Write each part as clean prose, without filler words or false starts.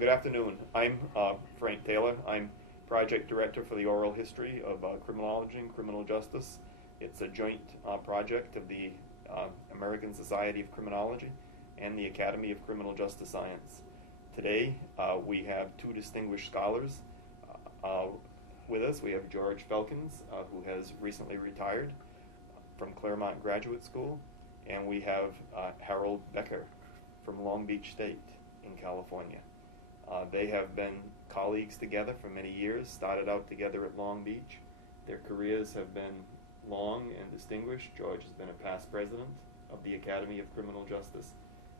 Good afternoon. I'm Frank Taylor. I'm Project Director for the Oral History of Criminology and Criminal Justice. It's a joint project of the American Society of Criminology and the Academy of Criminal Justice Science. Today we have two distinguished scholars with us. We have George Felkins, who has recently retired from Claremont Graduate School, and we have Harold Becker from Long Beach State in California. They have been colleagues together for many years, started out together at Long Beach. Their careers have been long and distinguished. George has been a past president of the Academy of Criminal Justice.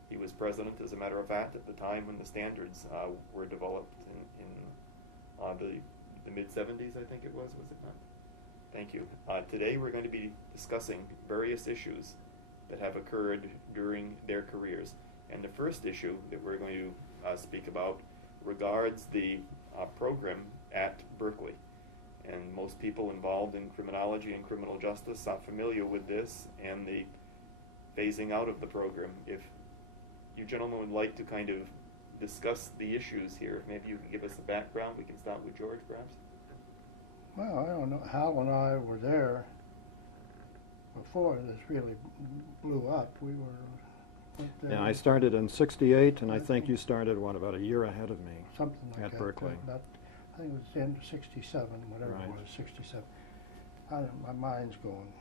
He was president, as a matter of fact, at the time when the standards were developed in the mid-70s, I think it was it not? Thank you. Today we're going to be discussing various issues that have occurred during their careers. And the first issue that we're going to speak about regards the program at Berkeley. And most people involved in criminology and criminal justice are familiar with this and the phasing out of the program. If you gentlemen would like to kind of discuss the issues here, maybe you can give us a background. We can start with George, perhaps. Well, I don't know. Hal and I were there before this really blew up. We were there. Yeah, I started in '68, and I think you started, what, about a year ahead of me? Something like at that. Berkeley. I think it was the end of '67, whatever Right. it was, '67. My mind's going.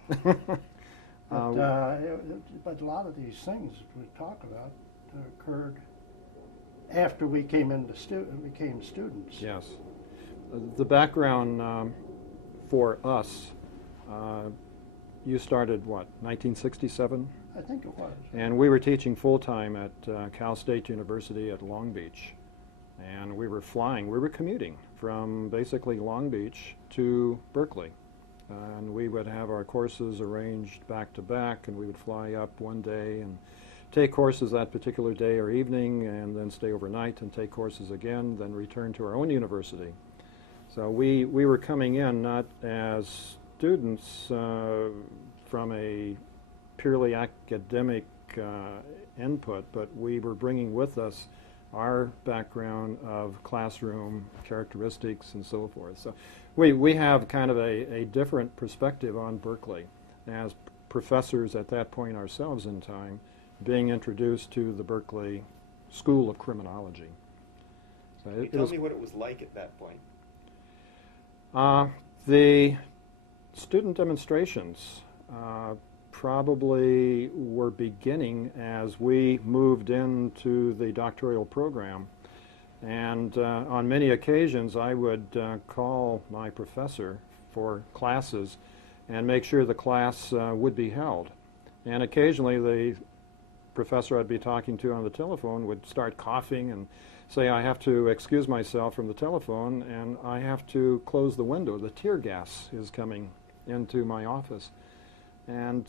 But a lot of these things we talk about occurred after we became students. Yes. The background for us, you started, what, 1967? I think it was. And we were teaching full-time at Cal State University at Long Beach. And we were flying, we were commuting from basically Long Beach to Berkeley. And we would have our courses arranged back to back, and we would fly up one day and take courses that particular day or evening, and then stay overnight and take courses again, then return to our own university. So we were coming in not as students from a purely academic input, but we were bringing with us our background of classroom characteristics and so forth. So we have kind of a different perspective on Berkeley as professors at that point ourselves in time, being introduced to the Berkeley School of Criminology. So Can you tell me what it was like at that point? The student demonstrations probably were beginning as we moved into the doctoral program. And on many occasions I would call my professor for classes and make sure the class would be held. And occasionally the professor I'd be talking to on the telephone would start coughing and say, I have to excuse myself from the telephone and I have to close the window. The tear gas is coming into my office. And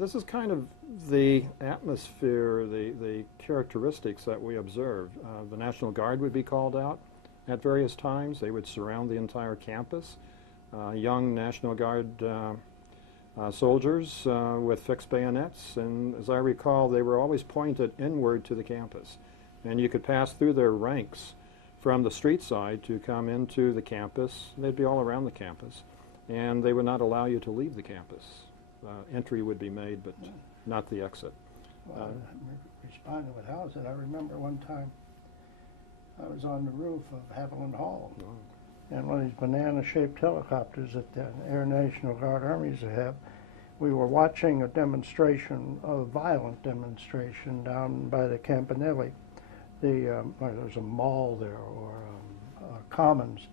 this is kind of the atmosphere, the characteristics that we observe. The National Guard would be called out at various times. They would surround the entire campus. Young National Guard soldiers with fixed bayonets, and as I recall, they were always pointed inward to the campus. And you could pass through their ranks from the street side to come into the campus. They'd be all around the campus, and they would not allow you to leave the campus. Entry would be made, but not the exit. Well, responding to what Hal said, I remember one time I was on the roof of Haviland Hall, and one of these banana-shaped helicopters that the Air National Guard Army used to have. We were watching a demonstration, a violent demonstration down by the Campanelli. There's a mall there, or commons,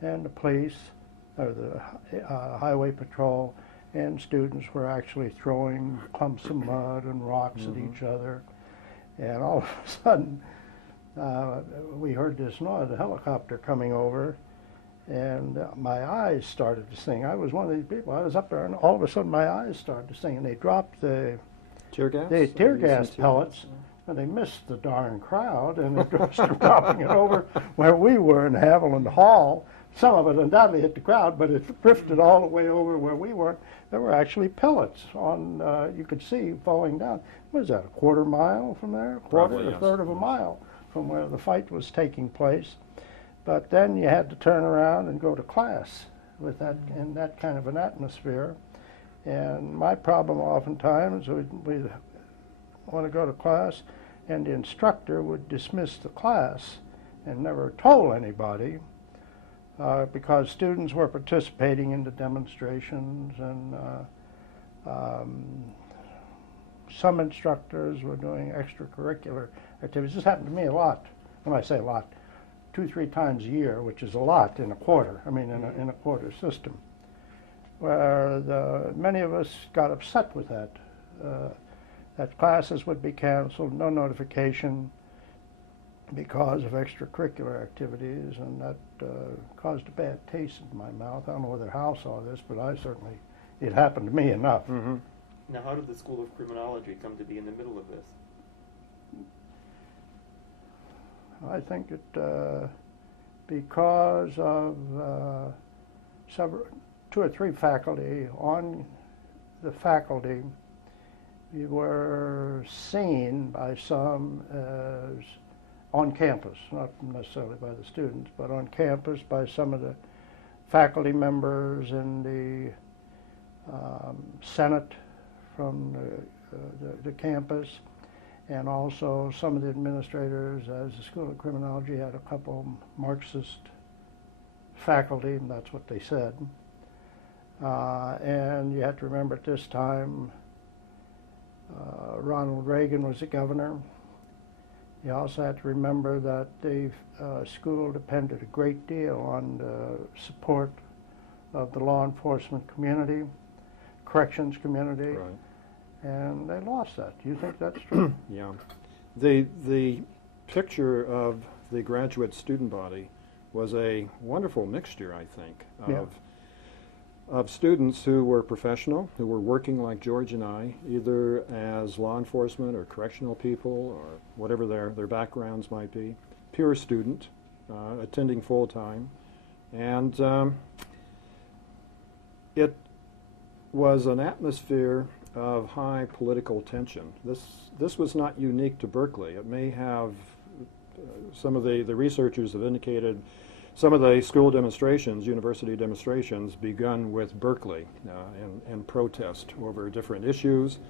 and the police, or the Highway Patrol, and students were actually throwing clumps of mud and rocks at each other. And all of a sudden, we heard this noise, a helicopter coming over, and my eyes started to sting. I was one of these people. I was up there, and all of a sudden my eyes started to sting, and they dropped the tear gas, pellets, and they missed the darn crowd, and they started dropping it over where we were in Haviland Hall. Some of it undoubtedly hit the crowd, but it drifted all the way over where we were. There were actually pellets on, you could see falling down. What is that, a quarter mile from there? Probably, A third of a mile from where the fight was taking place. But then you had to turn around and go to class with that in that kind of an atmosphere. And my problem oftentimes, we'd want to go to class, and the instructor would dismiss the class and never told anybody because students were participating in the demonstrations, and some instructors were doing extracurricular activities. This happened to me a lot. When I say a lot, 2-3 times a year, which is a lot in a quarter. I mean, in a quarter system, where many of us got upset with that. That classes would be canceled, no notification, because of extracurricular activities, and that caused a bad taste in my mouth. I don't know whether Hal saw this, but it happened to me enough. Mm-hmm. Now, how did the School of Criminology come to be in the middle of this? I think because of 2 or 3 faculty on the faculty, we were seen by some as on campus, not necessarily by the students, but on campus by some of the faculty members in the Senate from the campus, and also some of the administrators, as the School of Criminology had a couple Marxist faculty, and that's what they said. And you have to remember at this time, Ronald Reagan was the governor. You also have to remember that the school depended a great deal on the support of the law enforcement community, corrections community, Right. and they lost that. Do you think that's true? Yeah. The picture of the graduate student body was a wonderful mixture, I think, Yeah. of students who were professional, who were working like George and I, either as law enforcement or correctional people or whatever their backgrounds might be, pure student, attending full-time. And it was an atmosphere of high political tension. This was not unique to Berkeley. It may have, some of the researchers have indicated, some of the school demonstrations, university demonstrations, begun with Berkeley in protest over different issues,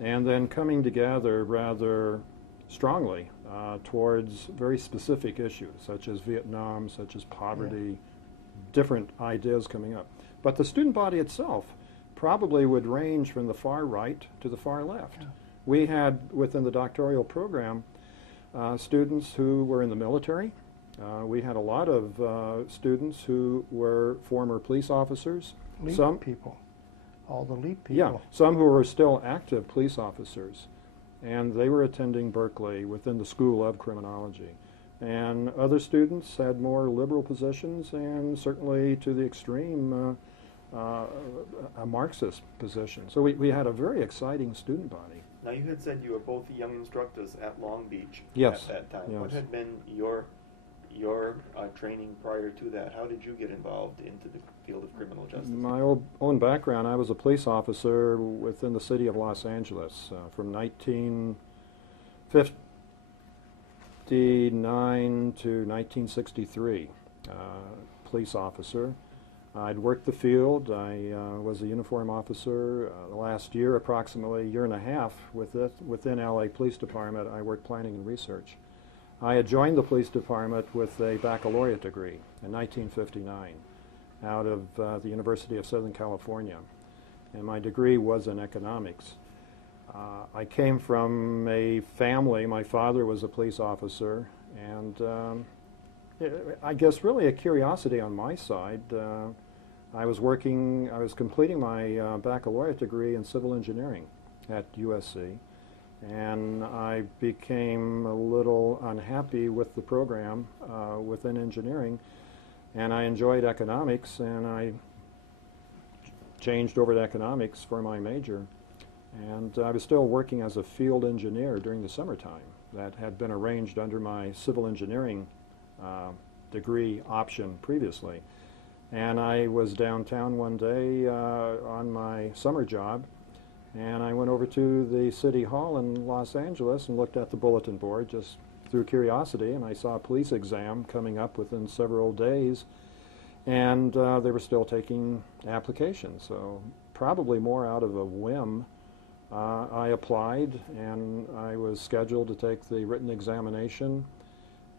and then coming together rather strongly towards very specific issues, such as Vietnam, such as poverty, different ideas coming up. But the student body itself probably would range from the far right to the far left. Yeah. We had, within the doctoral program, students who were in the military. We had a lot of students who were former police officers. Elite people, all the elite people. Yeah, some who were still active police officers. And they were attending Berkeley within the School of Criminology. And other students had more liberal positions, and certainly to the extreme, a Marxist position. So we had a very exciting student body. Now, you had said you were both young instructors at Long Beach Yes. at that time. Yes. What had been your training prior to that? How did you get involved into the field of criminal justice? My own background, I was a police officer within the city of Los Angeles from 1959 to 1963. Police officer. I'd worked the field. I was a uniform officer. Last year, approximately a year and a half, within LA Police Department, I worked planning and research. I had joined the police department with a baccalaureate degree in 1959 out of the University of Southern California, and my degree was in economics. I came from a family, my father was a police officer, and I guess really a curiosity on my side. I was completing my baccalaureate degree in civil engineering at USC, and I became a little unhappy with the program within engineering, and I enjoyed economics, and I changed over to economics for my major. And I was still working as a field engineer during the summertime. That had been arranged under my civil engineering degree option previously. And I was downtown one day on my summer job, and I went over to the City Hall in Los Angeles and looked at the bulletin board, just through curiosity, and I saw a police exam coming up within several days, and they were still taking applications. So probably more out of a whim, I applied, and I was scheduled to take the written examination.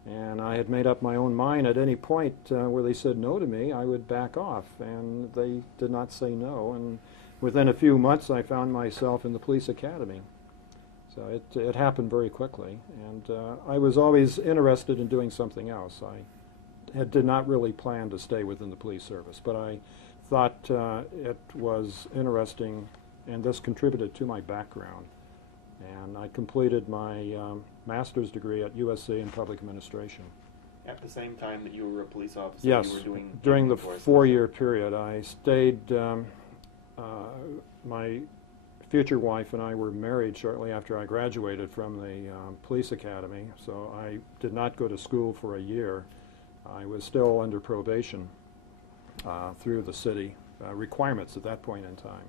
And I had made up my own mind at any point where they said no to me, I would back off. And they did not say no. And within a few months, I found myself in the police academy. So it happened very quickly. And I was always interested in doing something else. I did not really plan to stay within the police service, but I thought it was interesting, and this contributed to my background. And I completed my master's degree at USC in public administration. At the same time that you were a police officer, Yes, you were doing during the courses? 4-year period. I stayed, my future wife and I were married shortly after I graduated from the police academy, so I did not go to school for a year. I was still under probation through the city requirements at that point in time.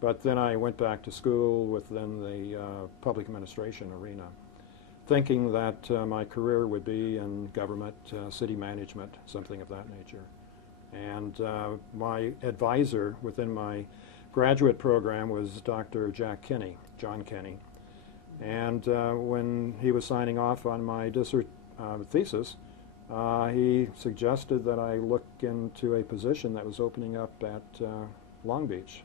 But then I went back to school within the public administration arena, thinking that my career would be in government, city management, something of that nature. And my advisor within my graduate program was Dr. John Kenny. And when he was signing off on my thesis, he suggested that I look into a position that was opening up at Long Beach.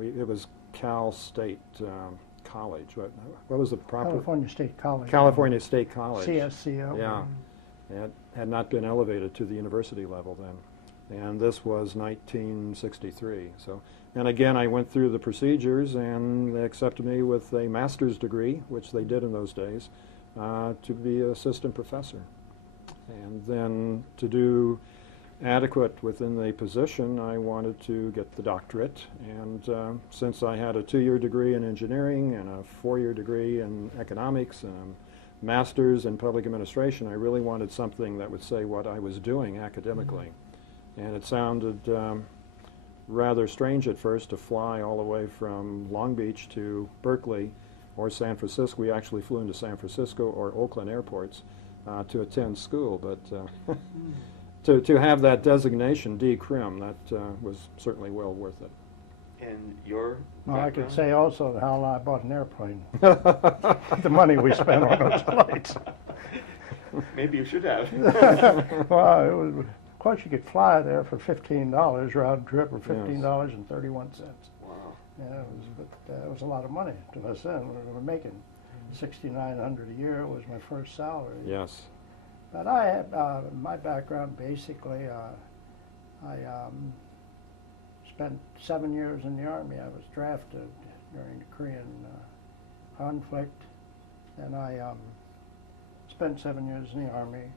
It was Cal State College. What was the proper? California State College. California State College. CSCO. Yeah. It had not been elevated to the university level then. And this was 1963. So, and again, I went through the procedures, and they accepted me with a master's degree, which they did in those days, to be an assistant professor. And then to do adequate within the position, I wanted to get the doctorate. And since I had a 2-year degree in engineering and a 4-year degree in economics and a master's in public administration, I really wanted something that would say what I was doing academically. And it sounded rather strange at first to fly all the way from Long Beach to Berkeley or San Francisco. We actually flew into San Francisco or Oakland airports to attend school, but to have that designation, D.Crim, that was certainly well worth it. And your Well, I could background? say also how I bought an airplane. The money we spent on those flights. Maybe you should have. Well, it was, of course, you could fly there for $15 round trip, or $15.31. Wow. Yeah, it was a lot of money to us then. We were making $6,900 a year was my first salary. Yes. But I had my background basically. I spent 7 years in the Army. I was drafted during the Korean conflict, and I spent 7 years in the Army.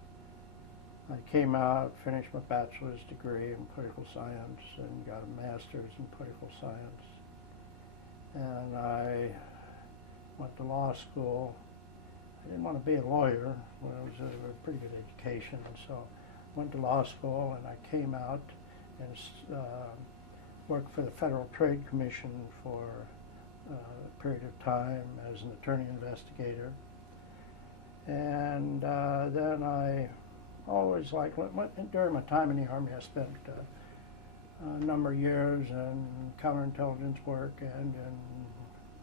I came out, finished my bachelor's degree in political science, and got a master's in political science. And I went to law school. I didn't want to be a lawyer. Well, it was a pretty good education, and so went to law school, and I came out and worked for the Federal Trade Commission for a period of time as an attorney investigator. And then I always during my time in the Army, I spent a number of years in counterintelligence work and in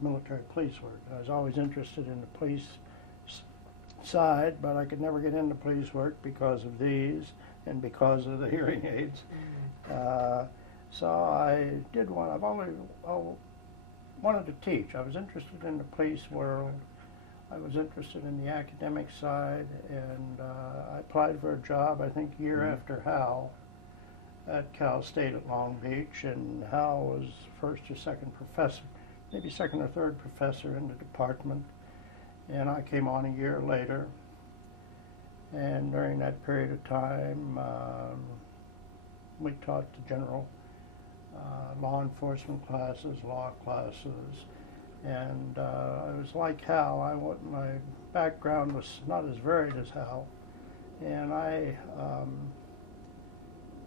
military police work. I was always interested in the police side, but I could never get into police work because of these and because of the hearing aids. So I did one. I've always wanted to teach. I was interested in the police world. I was interested in the academic side, and I applied for a job, I think, year after Hal at Cal State at Long Beach, and Hal was first or second professor, maybe second or third professor in the department, and I came on a year later. And during that period of time, we taught the general law enforcement classes, law classes, and I was like Hal. My background was not as varied as Hal, and I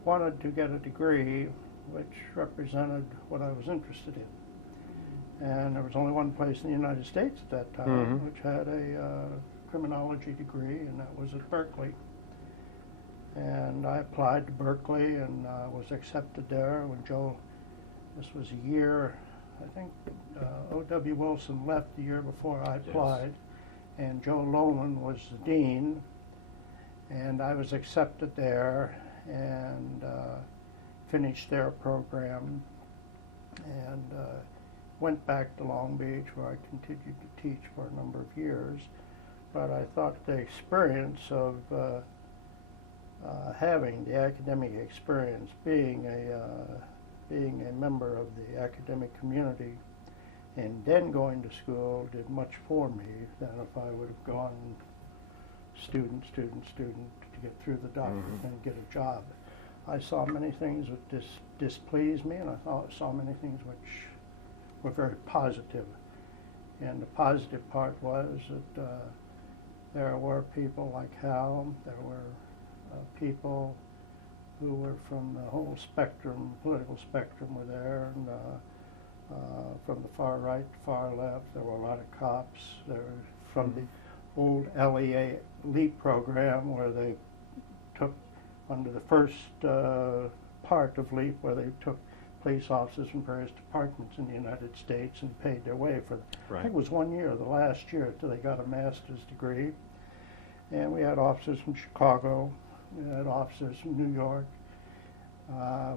wanted to get a degree which represented what I was interested in. And there was only one place in the United States at that time which had a criminology degree, and that was at Berkeley. And I applied to Berkeley and was accepted there when this was a year, I think O.W. Wilson left the year before I applied, and Joe Loman was the dean, and I was accepted there and finished their program and went back to Long Beach, where I continued to teach for a number of years. But I thought the experience of having the academic experience, being a member of the academic community, and then going to school did much for me than if I would have gone student to get through the doctorate and get a job. I saw many things that displeased me, and I saw many things which were very positive. And the positive part was that there were people like Hal, there were people who were from the whole spectrum, political spectrum were there, and from the far right to far left. There were a lot of cops. There were from the old LEA LEAP program, where they took, under the first part of LEAP, where they took police officers from various departments in the United States and paid their way for, I think it was 1 year, the last year, till they got a master's degree. And we had officers from Chicago, we had officers from New York,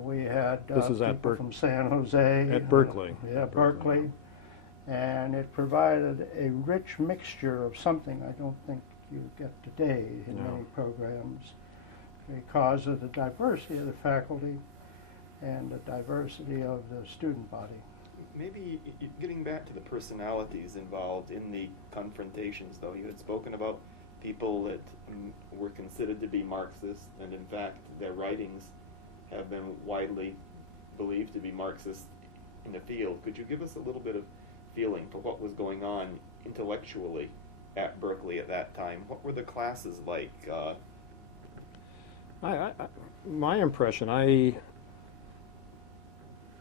we had people from San Jose. At Berkeley. Berkeley. And it provided a rich mixture of something I don't think you get today in many programs, because of the diversity of the faculty and the diversity of the student body. Maybe getting back to the personalities involved in the confrontations, though, you had spoken about people that were considered to be Marxist, and in fact their writings have been widely believed to be Marxist in the field. Could you give us a little bit of feeling for what was going on intellectually at Berkeley at that time? What were the classes like? My impression,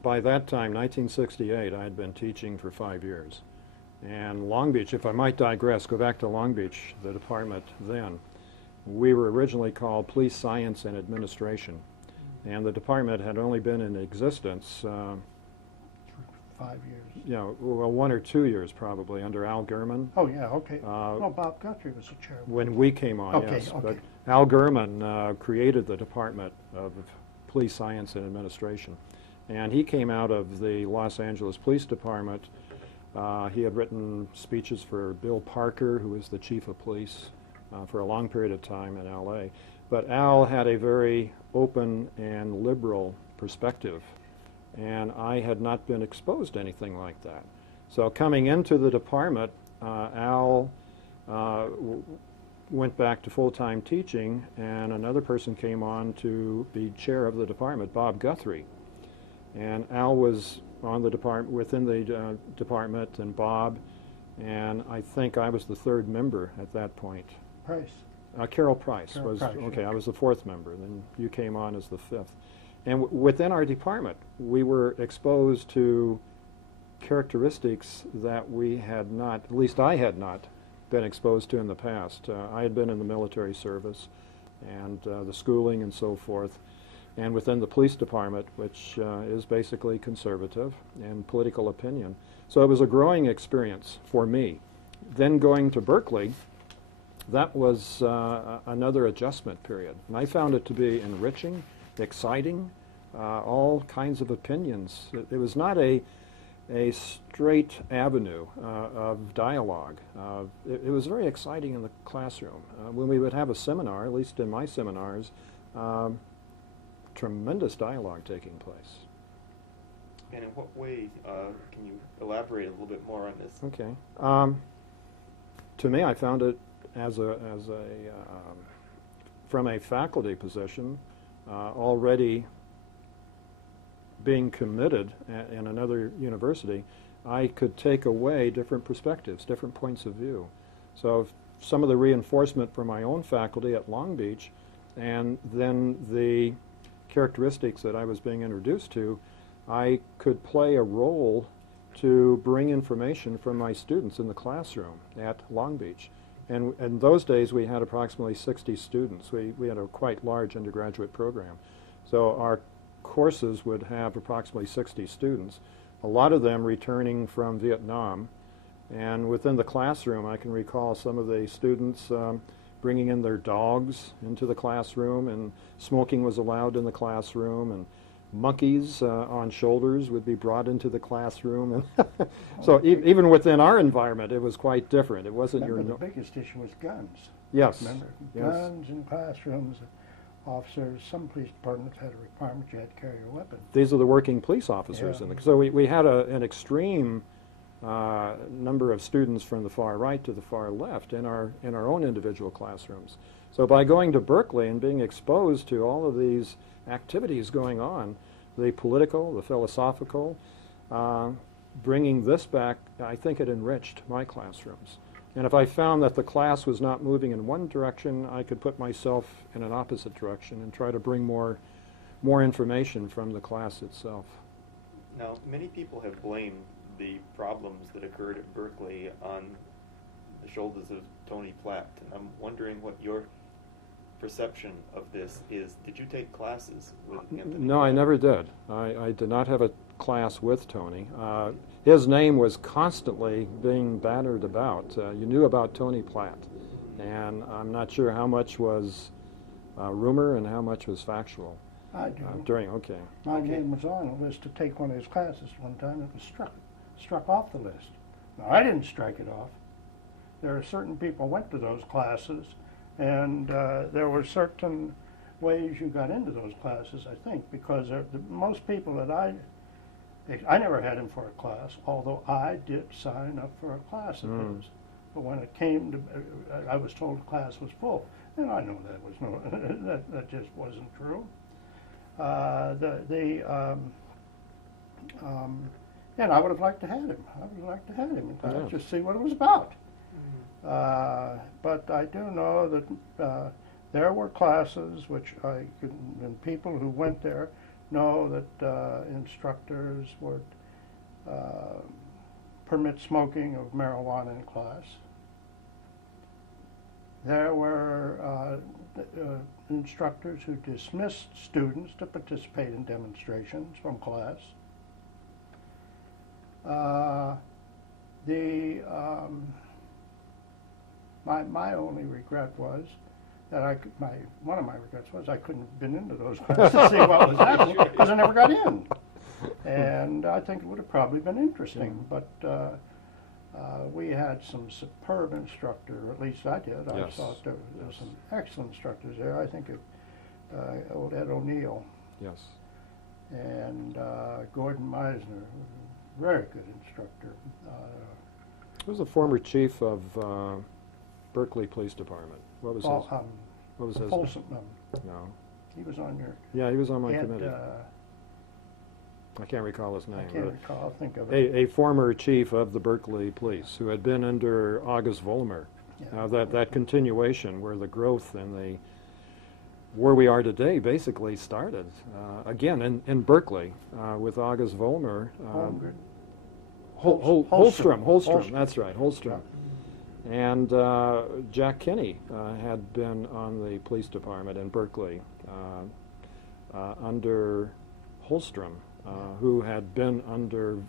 by that time, 1968, I had been teaching for 5 years. And Long Beach, if I might digress, go back to Long Beach, the department then. We were originally called Police Science and Administration. And the department had only been in existence 5 years. Yeah, well, 1 or 2 years probably, under Al Gurman. Oh, yeah, okay. Bob Guthrie was the chairman. When we came on, okay, yes. Okay. But Al Gurman created the Department of Police Science and Administration. And he came out of the Los Angeles Police Department. He had written speeches for Bill Parker, who was the chief of police for a long period of time in L.A. But Al had a very open and liberal perspective, and I had not been exposed to anything like that. So coming into the department, Al went back to full-time teaching, and another person came on to be chair of the department, Bob Guthrie. And Al was on the department, within the department, and Bob, and I think I was the third member at that point. Price. Carol Price Carol was, Price, okay, yeah. I was the fourth member, then you came on as the fifth. And within our department, we were exposed to characteristics that we had not, at least I had not, been exposed to in the past. I had been in the military service and the schooling and so forth, and within the police department, which is basically conservative and political opinion. So it was a growing experience for me. Then going to Berkeley, that was another adjustment period. And I found it to be enriching, exciting, all kinds of opinions. It was not a straight avenue of dialogue. It was very exciting in the classroom. When we would have a seminar, at least in my seminars, tremendous dialogue taking place. And in what way can you elaborate a little bit more on this? Okay. To me, I found it from a faculty position, already being committed in another university, I could take away different perspectives, different points of view. So some of the reinforcement for my own faculty at Long Beach, and then the characteristics that I was being introduced to, I could play a role to bring information from my students in the classroom at Long Beach. And in those days, we had approximately 60 students. We had a quite large undergraduate program. So our courses would have approximately 60 students, a lot of them returning from Vietnam. And within the classroom, I can recall some of the students bringing in their dogs into the classroom, and smoking was allowed in the classroom, and monkeys on shoulders would be brought into the classroom. And so even within our environment, it was quite different. It wasn't the biggest issue was guns. Yes. Remember? Yes. Guns in classrooms. Officers, some police departments had a requirement you had to carry a weapon. These are the working police officers. Yeah. So we had an extreme number of students from the far right to the far left in our own individual classrooms. So by going to Berkeley and being exposed to all of these activities going on, the political, the philosophical, bringing this back, I think it enriched my classrooms. And if I found that the class was not moving in one direction, I could put myself in an opposite direction and try to bring more information from the class itself. Now, many people have blamed the problems that occurred at Berkeley on the shoulders of Tony Platt, and I'm wondering what your perception of this is. Did you take classes with Anthony? No, I never did. I did not have a class with Tony. His name was constantly being bannered about. You knew about Tony Platt, and I'm not sure how much was rumor and how much was factual. I do. Okay. My name was on a list to take one of his classes one time. It was struck off the list. Now, I didn't strike it off. There are certain people went to those classes, and there were certain ways you got into those classes, I think, because most people that I never had him for a class, although I did sign up for a class of his. But when it came to, I was told the class was full, and I know that was no, that just wasn't true. And I would have liked to have him. I would have liked to have him in class, just see what it was about. But I do know that there were classes which and people who went there know that instructors would permit smoking of marijuana in class. There were instructors who dismissed students to participate in demonstrations from class. My only regret was that one of my regrets was I couldn't have been into those classes to see what was happening, because I never got in. And I think it would have probably been interesting, but we had some superb instructor, or at least I did. I thought there were some excellent instructors there. I think old Ed O'Neill. Yes. And Gordon Meisner, very good instructor. Who was the former chief of Berkeley Police Department? What was his? What was his? Folsom. No. He was on your. Yeah, he was on my committee. I can't recall his name. I can't recall. I'll think of it. A former chief of the Berkeley Police who had been under August Vollmer. Yeah. That continuation where the growth and where we are today basically started. Again, in Berkeley with August Vollmer. Holstrom, that's right, Holstrom. Yeah. And Jack Kinney had been on the police department in Berkeley under Holstrom, who had been under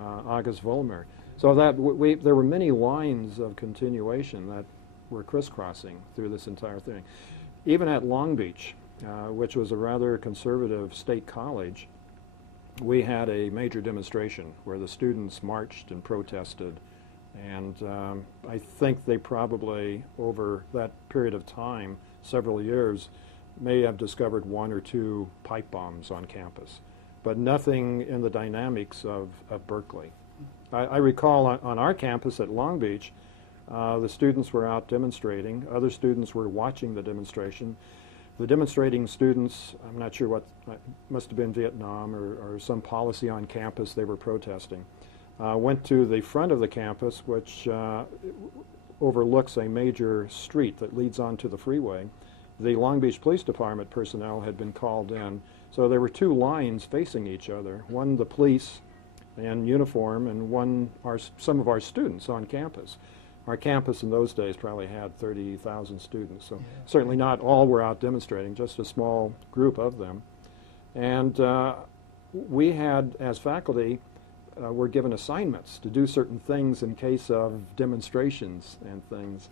August Vollmer. So that there were many lines of continuation that were crisscrossing through this entire thing. Even at Long Beach, which was a rather conservative state college, we had a major demonstration where the students marched and protested, and I think they probably, over that period of time, several years, may have discovered one or two pipe bombs on campus, but nothing in the dynamics of Berkeley. I recall on our campus at Long Beach, the students were out demonstrating, other students were watching the demonstration. The demonstrating students, I'm not sure what, must have been Vietnam or some policy on campus they were protesting, went to the front of the campus, which overlooks a major street that leads onto the freeway. The Long Beach Police Department personnel had been called in, so there were two lines facing each other, one the police in uniform and one some of our students on campus. our campus in those days probably had 30,000 students, so Yeah. certainly not all were out demonstrating, just a small group of them. And we had, as faculty, were given assignments to do certain things in case of demonstrations and things.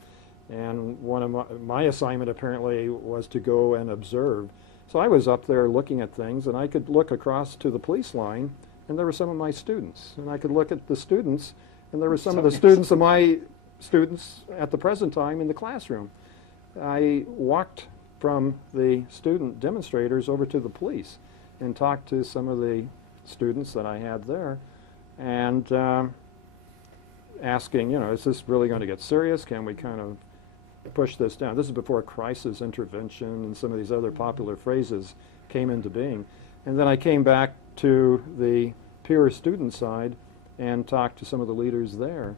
And one of my assignment apparently was to go and observe. So I was up there looking at things, and I could look across to the police line, and there were some of my students. And I could look at the students, and there were some of the students of my students at the present time in the classroom. I walked from the student demonstrators over to the police and talked to some of the students that I had there, and asking, is this really going to get serious? Can we kind of push this down? This is before crisis intervention and some of these other popular phrases came into being. And then I came back to the pure student side and talked to some of the leaders there.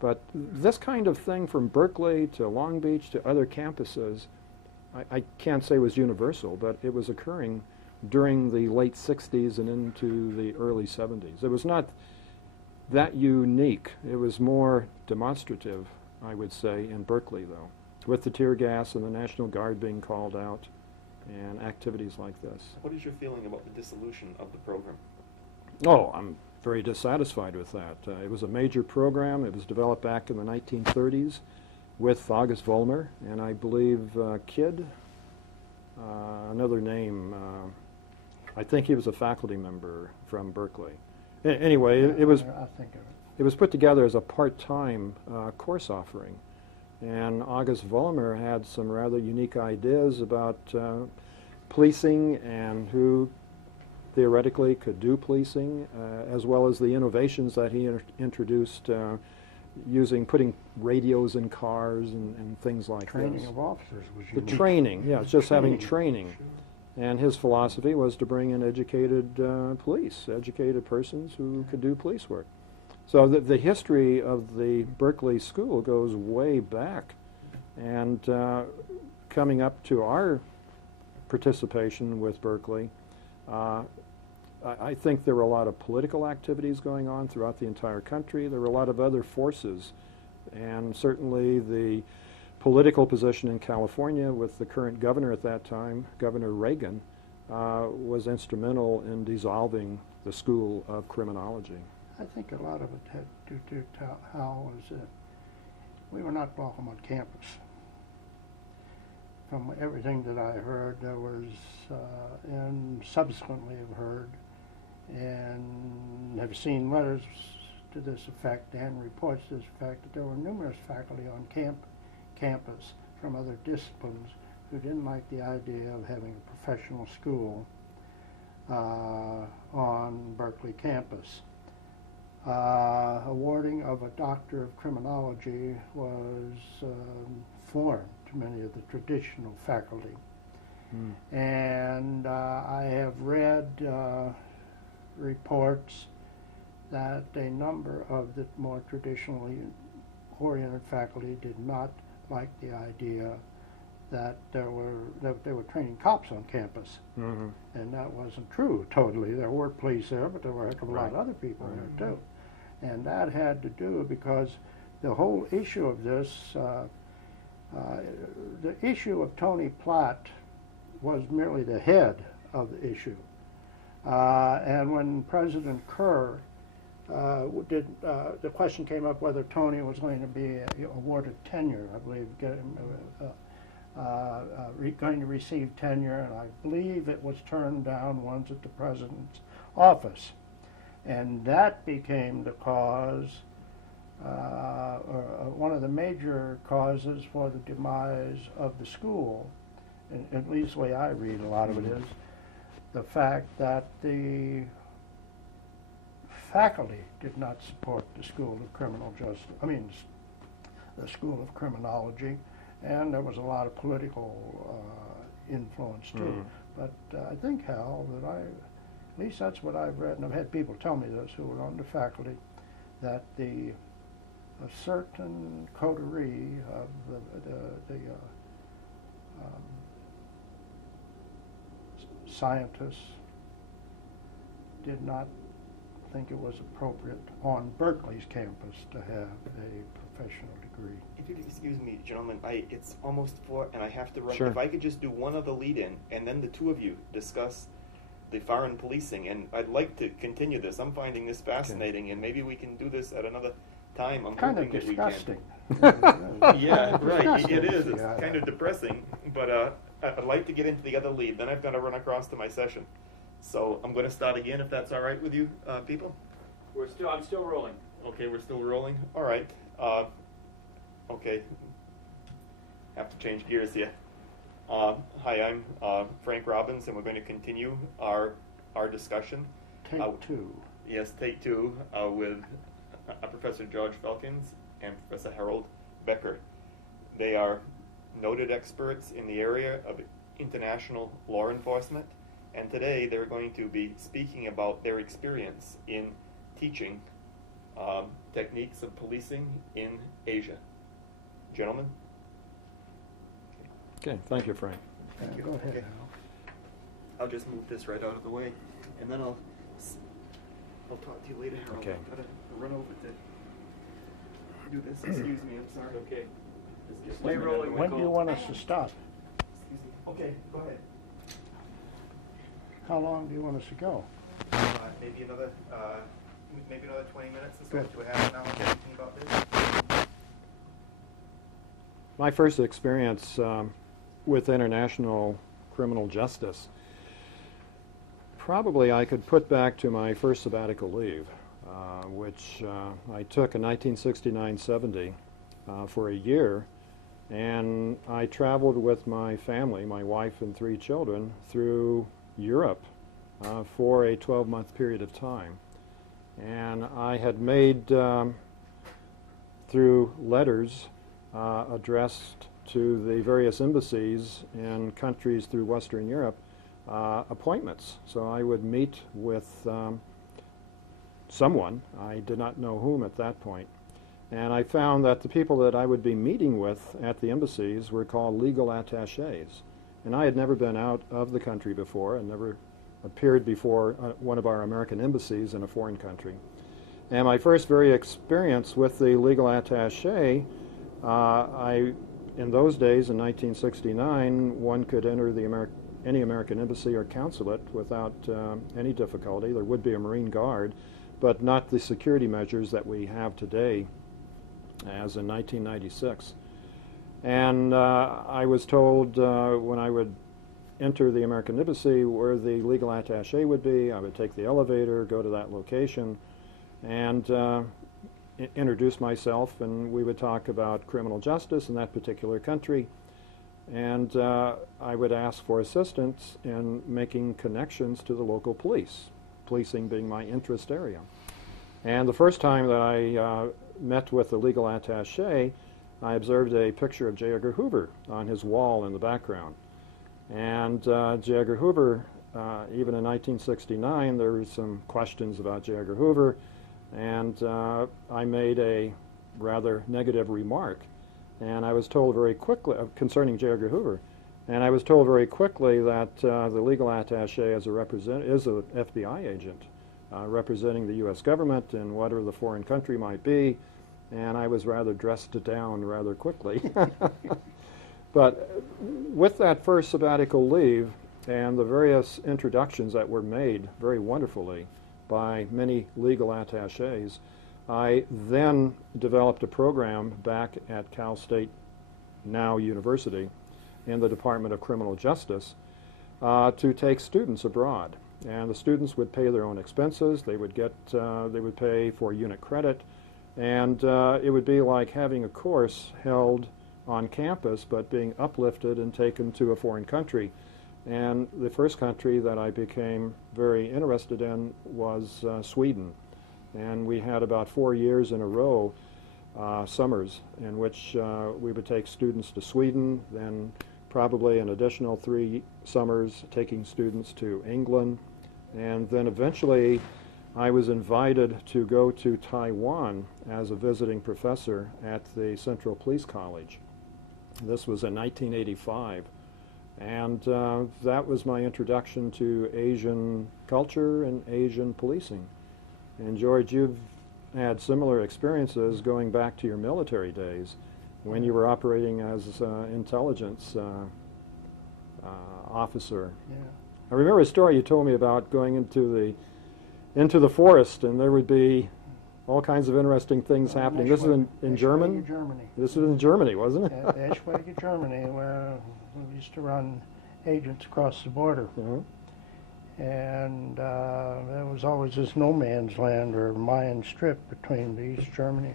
But this kind of thing from Berkeley to Long Beach to other campuses, I can't say was universal, but it was occurring during the late 60s and into the early 70s. It was not that unique. It was more demonstrative, I would say, in Berkeley, though, with the tear gas and the National Guard being called out and activities like this. What is your feeling about the dissolution of the program? Oh, I'm very dissatisfied with that. It was a major program. It was developed back in the 1930s with August Vollmer, and I believe Kidd, another name, I think he was a faculty member from Berkeley. Anyway, it was I think of it. It was put together as a part-time course offering, and August Vollmer had some rather unique ideas about policing and who theoretically could do policing, as well as the innovations that he introduced putting radios in cars and things like Training this. of officers was The unique. training, yeah, it's just having Training. training. And his philosophy was to bring in educated police, educated persons who could do police work. So the history of the Berkeley School goes way back. And coming up to our participation with Berkeley, I think there were a lot of political activities going on throughout the entire country. There were a lot of other forces. And certainly the political position in California with the current governor at that time, Governor Reagan, was instrumental in dissolving the School of Criminology. I think a lot of it had to do to how we were not welcome on campus. From everything that I heard, there was, and subsequently have heard, and have seen letters to this effect and reports to this effect, that there were numerous faculty on campus from other disciplines who didn't like the idea of having a professional school on Berkeley campus. Awarding of a doctor of criminology was foreign to many of the traditional faculty. And I have read reports that a number of the more traditionally oriented faculty did not like the idea that they were training cops on campus. Mm-hmm. And that wasn't true totally. There were police there, but there were a heck of a lot of other people there too. And that had to do because the whole issue of this, the issue of Tony Platt was merely the head of the issue. And when President Kerr the question came up whether Tony was going to be awarded tenure, I believe, going to receive tenure, and I believe it was turned down once at the president's office. And that became the cause, or one of the major causes for the demise of the school, and at least the way I read a lot of it is, the fact that the faculty did not support the School of Criminal Justice, the School of Criminology, and there was a lot of political influence too. But I think, Hal, that at least that's what I've read, and I've had people tell me this who were on the faculty, that a certain coterie of the scientists did not think it was appropriate on Berkeley's campus to have a professional degree. If you'd excuse me, gentlemen, it's almost 4 and I have to run. Sure. If I could just do one other lead-in and then the two of you discuss the foreign policing, and I'd like to continue this. I'm finding this fascinating, and maybe we can do this at another time. I'm Kind of hoping that disgusting. we can. Yeah, right. Disgusting. It is. It's Yeah. kind of depressing, but I'd like to get into the other lead. Then I've got to run across to my session. So I'm going to start again, if that's all right with you, people. I'm still rolling. Okay, we're still rolling. All right. Okay. Have to change gears here. Hi, I'm Frank Robbins, and we're going to continue our discussion. Take two. Yes, take two with Professor George Felkins and Professor Harold Becker. They are noted experts in the area of international law enforcement, and today they're going to be speaking about their experience in teaching techniques of policing in Asia. Gentlemen? Okay, thank you, Frank. Thank you. Go ahead, Okay. Al. I'll just move this right out of the way, and then I'll talk to you later, Harold. Okay. I've got to run over to do this. Excuse me, I'm sorry. Okay. Just get Stay one rolling. minute. When do you want us to stop? Excuse me. Okay, go ahead. How long do you want us to go? Maybe another 20 minutes or so Good. to a half an hour thinking about this. My first experience with international criminal justice, probably I could put back to my first sabbatical leave, which I took in 1969-70 for a year, and I traveled with my family, my wife and 3 children, through Europe for a 12-month period of time. And I had made, through letters addressed to the various embassies in countries through Western Europe, appointments. So I would meet with someone, I did not know whom at that point, and I found that the people that I would be meeting with at the embassies were called legal attachés. And I had never been out of the country before and never appeared before one of our American embassies in a foreign country. And my first very experience with the legal attaché, in those days, in 1969, one could enter any American embassy or consulate without any difficulty. There would be a Marine Guard, but not the security measures that we have today, as in 1996. And I was told when I would enter the American embassy where the legal attaché would be. I would take the elevator, go to that location, and introduce myself, and we would talk about criminal justice in that particular country. And I would ask for assistance in making connections to the local police, policing being my interest area. And the first time that I met with the legal attaché, I observed a picture of J. Edgar Hoover on his wall in the background. And J. Edgar Hoover, even in 1969, there were some questions about J. Edgar Hoover, and I made a rather negative remark. And I was told very quickly, concerning J. Edgar Hoover, and I was told very quickly that the legal attaché is an FBI agent representing the U.S. government in whatever the foreign country might be, and I was rather dressed down rather quickly. But with that first sabbatical leave and the various introductions that were made very wonderfully by many legal attachés, I then developed a program back at Cal State, now University, in the Department of Criminal Justice to take students abroad. And the students would pay their own expenses. They would pay for unit credit, and it would be like having a course held on campus, but being uplifted and taken to a foreign country. And the first country that I became very interested in was Sweden. And we had about 4 years in a row, summers, in which we would take students to Sweden, then probably an additional 3 summers taking students to England. And then eventually I was invited to go to Taiwan as a visiting professor at the Central Police College. This was in 1985. And that was my introduction to Asian culture and Asian policing. And George, you've had similar experiences going back to your military days when you were operating as intelligence officer. Yeah. I remember a story you told me about going into the forest, and there would be all kinds of interesting things happening. This is in Germany? Germany. This was in Germany, wasn't it? At Eschwege, Germany, where we used to run agents across the border. Mhm. And there was always this no man's land or Mayan strip between the East Germany,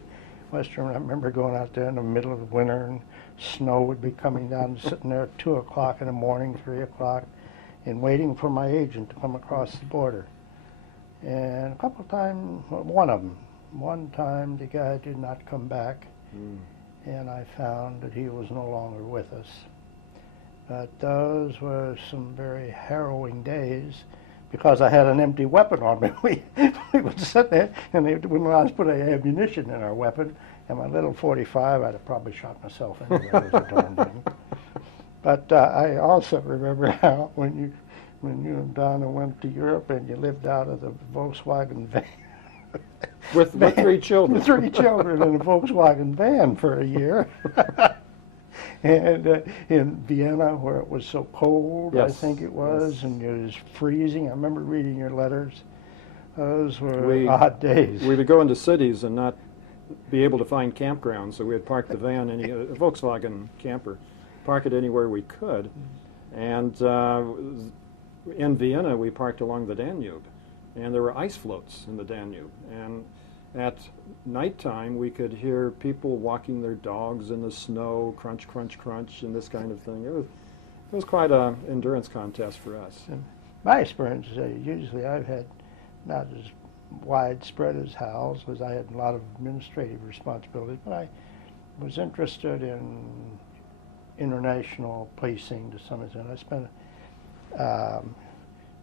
West Germany. I remember going out there in the middle of the winter, and snow would be coming down, sitting there at 2 o'clock in the morning, 3 o'clock, and waiting for my agent to come across the border. And a couple of times, one time the guy did not come back, and I found that he was no longer with us. But those were some very harrowing days because I had an empty weapon on me. We would sit there, and they wouldn't allow us to put any ammunition in our weapon. And my little .45, I'd have probably shot myself anyway, as it turned in. But I also remember how when you and Donna went to Europe and you lived out of the Volkswagen van. With 3 children. With 3 children in a Volkswagen van for a year. And in Vienna, where it was so cold, Yes. I think it was, and it was freezing. I remember reading your letters. Those were odd days. We would go into cities and not be able to find campgrounds, so we'd park the van, a Volkswagen camper, park it anywhere we could. And in Vienna, we parked along the Danube, and there were ice floats in the Danube. And at nighttime, we could hear people walking their dogs in the snow, crunch, crunch, crunch, and this kind of thing. It was quite an endurance contest for us. My experience is usually I've had not as widespread as Hal's, because I had a lot of administrative responsibilities, but I was interested in international policing to some extent. I spent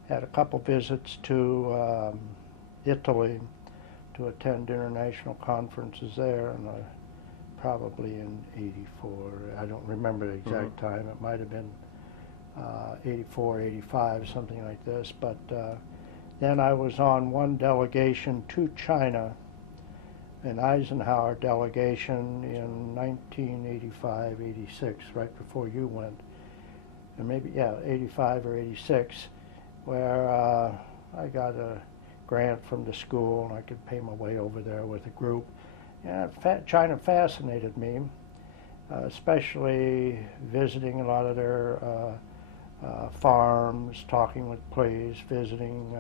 had a couple visits to Italy to attend international conferences there, and probably in '84. I don't remember the exact time. It might have been '84, '85, something like this. But then I was on one delegation to China, an Eisenhower delegation in 1985, '86, right before you went. And maybe, yeah, '85 or '86, where I got a grant from the school, and I could pay my way over there with a group. Yeah, China fascinated me, especially visiting a lot of their farms, talking with police, visiting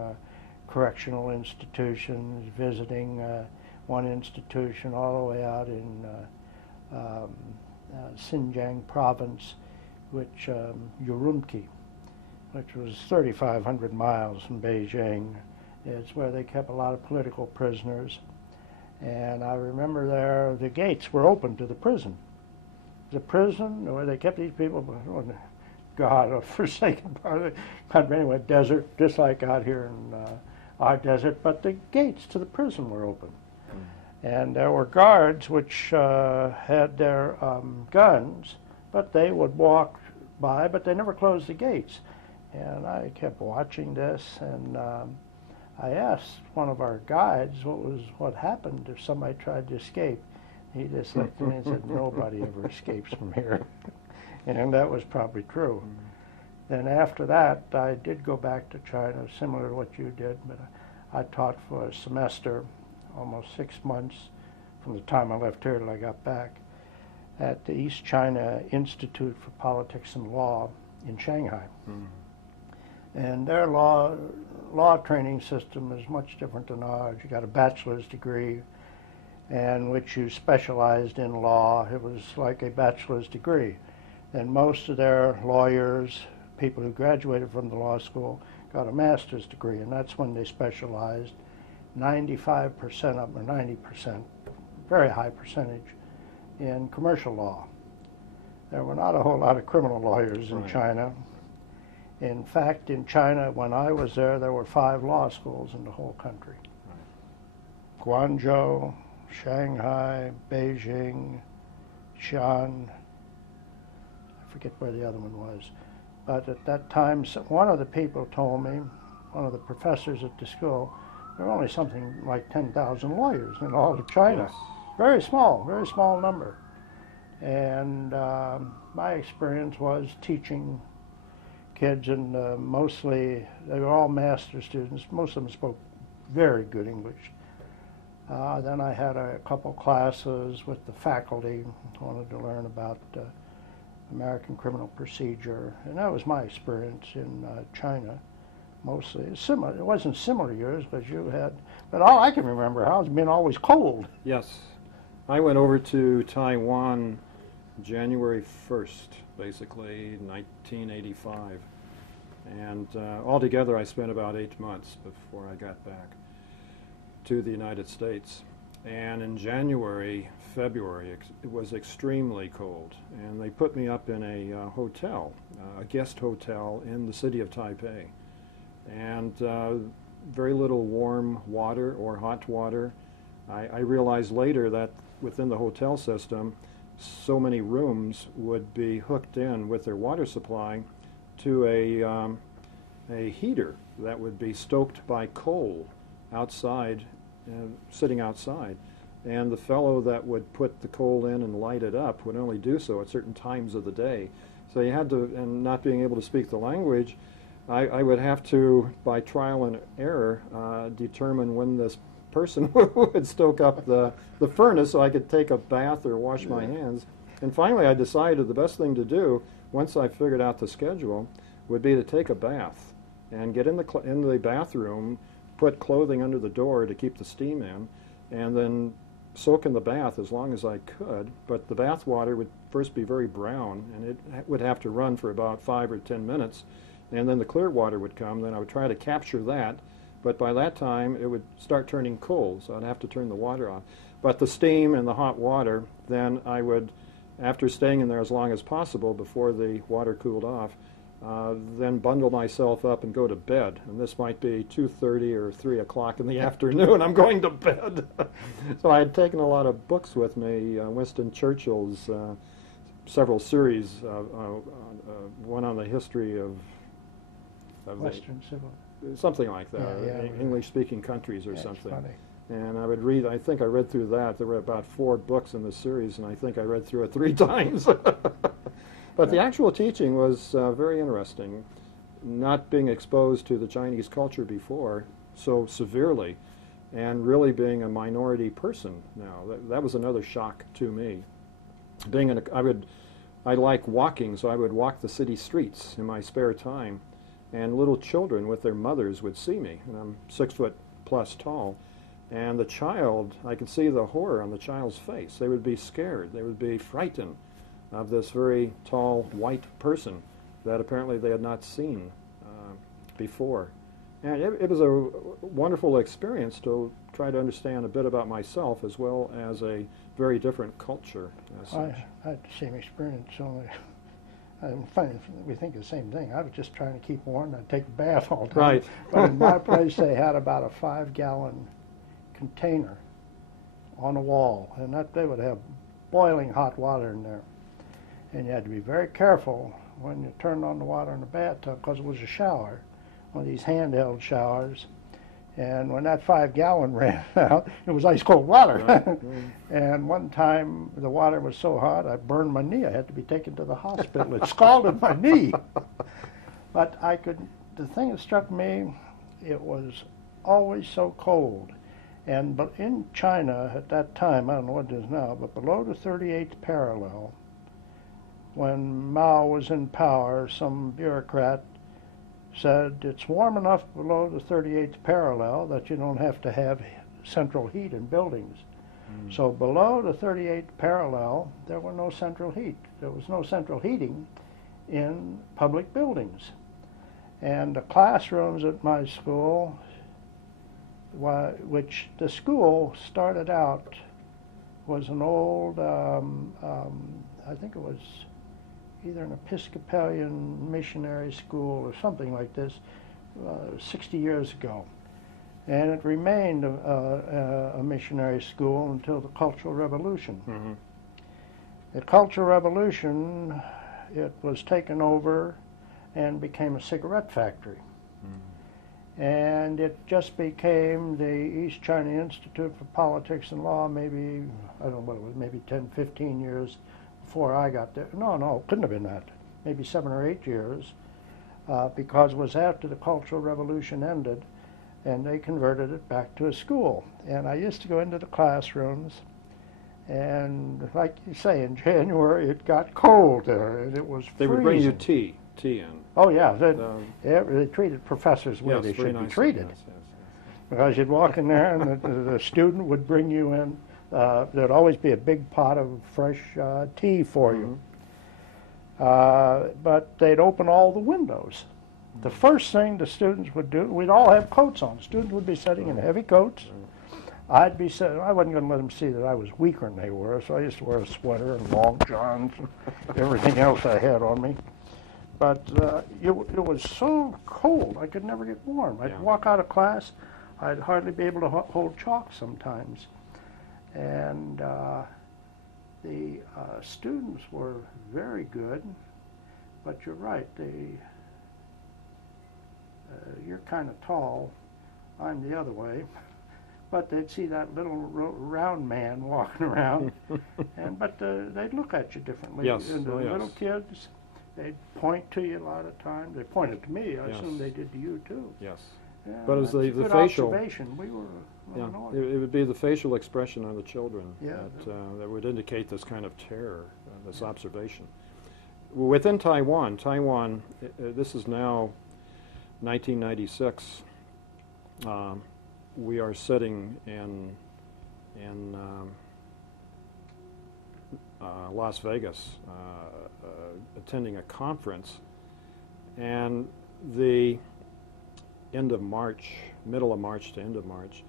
correctional institutions, visiting one institution all the way out in Xinjiang province, which Urumqi, which was 3,500 miles from Beijing. It's where they kept a lot of political prisoners. And I remember there, the gates were open to the prison. The prison, where they kept these people, God, a forsaken part of the country, anyway, desert, just like out here in our desert, but the gates to the prison were open. And there were guards which had their guns, but they would walk by, but they never closed the gates. And I kept watching this, and I asked one of our guides what happened if somebody tried to escape. He just looked at me and said, "Nobody ever escapes from here." And that was probably true. Then after that, I did go back to China, similar to what you did, but I taught for a semester, almost 6 months from the time I left here till I got back, at the East China Institute for Politics and Law in Shanghai. And their law training system is much different than ours. You got a bachelor's degree, and which you specialized in law. It was like a bachelor's degree. And most of their lawyers, people who graduated from the law school, got a master's degree, and that's when they specialized. 95% of them, or 90%, very high percentage, in commercial law. There were not a whole lot of criminal lawyers in China. In fact, in China, when I was there were 5 law schools in the whole country. Guangzhou, Shanghai, Beijing, Xi'an, I forget where the other one was. But at that time, one of the people told me, one of the professors at the school, there were only something like 10,000 lawyers in all of China. Yes. Very small number. And my experience was teaching kids, and mostly they were all master students. Most of them spoke very good English. Then I had a couple classes with the faculty, wanted to learn about American criminal procedure, and that was my experience in China. Mostly it's similar. It wasn't similar to yours, but you had. But all I can remember how it's been always cold. Yes. I went over to Taiwan January 1st, basically, 1985. And altogether I spent about 8 months before I got back to the United States. And in January, February, it was extremely cold. And they put me up in a hotel, a guest hotel in the city of Taipei. And very little warm water or hot water. I realized later that within the hotel system, so many rooms would be hooked in with their water supply to a heater that would be stoked by coal outside, sitting outside. And the fellow that would put the coal in and light it up would only do so at certain times of the day. So you had to, and not being able to speak the language, I would have to, by trial and error, determine when this person would stoke up the furnace so I could take a bath or wash my hands. And finally I decided the best thing to do, once I figured out the schedule, would be to take a bath and get in the bathroom, put clothing under the door to keep the steam in, and then soak in the bath as long as I could. But the bath water would first be very brown, and it would have to run for about 5 or 10 minutes. And then the clear water would come. Then I would try to capture that. But by that time, it would start turning cold, so I'd have to turn the water off. But the steam and the hot water, then I would, after staying in there as long as possible before the water cooled off, then bundle myself up and go to bed. And this might be 2:30 or 3 o'clock in the afternoon. I'm going to bed. So I had taken a lot of books with me, Winston Churchill's several series, one on the history of Western Civil. Something like that, Yeah, English-speaking countries or That's something. funny. And I would read, I think I read through that. There were about 4 books in the series, and I think I read through it 3 times. But the actual teaching was very interesting, not being exposed to the Chinese culture before so severely, and really being a minority person now. That was another shock to me. I like walking, so I would walk the city streets in my spare time. And little children with their mothers would see me, and I'm 6 foot plus tall. And the child, I could see the horror on the child's face. They would be scared. They would be frightened of this very tall white person that apparently they had not seen before. And it was a wonderful experience to try to understand a bit about myself as well as a very different culture as such. I had the same experience, only funny, we think the same thing. I was just trying to keep warm. I'd take a bath all the time. Right. But in my place, they had about a 5-gallon container on the wall, and that they would have boiling hot water in there. And you had to be very careful when you turned on the water in the bathtub, because it was a shower, one of these handheld showers. And when that 5-gallon ran out, it was ice cold water. Right. And one time the water was so hot I burned my knee. I had to be taken to the hospital. It scalded my knee. But the thing that struck me, it was always so cold. And but in China at that time, I don't know what it is now, but below the 38th parallel, when Mao was in power, some bureaucrat said it's warm enough below the 38th parallel that you don't have to have central heat in buildings. So below the 38th parallel, there were no central heat. There was no central heating in public buildings. And the classrooms at my school, which the school started out, was an old, I think it was either an Episcopalian missionary school or something like this, 60 years ago. And it remained a missionary school until the Cultural Revolution. Mm-hmm. The Cultural Revolution, it was taken over and became a cigarette factory. And it just became the East China Institute for Politics and Law maybe, I don't know what it was, maybe 10, 15 years before I got there. No, couldn't have been that. Maybe 7 or 8 years, because it was after the Cultural Revolution ended, and they converted it back to a school. And I used to go into the classrooms, and like you say, in January it got cold there, and it was They freezing. would bring you tea in. Oh yeah, Um, they treated professors where Yes, they very should be nicely, treated. yes, yes. Because you'd walk in there and the student would bring you in, there'd always be a big pot of fresh tea for you. But they'd open all the windows. The first thing the students would do, we'd all have coats on. Students would be sitting in heavy coats. I'd be sitting, I wasn't going to let them see that I was weaker than they were, so I used to wear a sweater and long johns and everything else I had on me. But it was so cold, I could never get warm. I'd walk out of class, I'd hardly be able to hold chalk sometimes. And the students were very good, but you're right, you're kind of tall, I'm the other way, but they'd see that little round man walking around, but they'd look at you differently. Yes, And the oh, yes. little kids, they'd point to you a lot of times. They pointed to me. I Yes. assume they did to you too. Yes. Yeah, But it was that's a the good facial- observation. We were Yeah, annoyed. it would be the facial expression on the children Yeah. that would indicate this kind of terror, this observation. Within Taiwan, this is now 1996. We are sitting in Las Vegas, attending a conference, and the end of March, middle of March to end of March,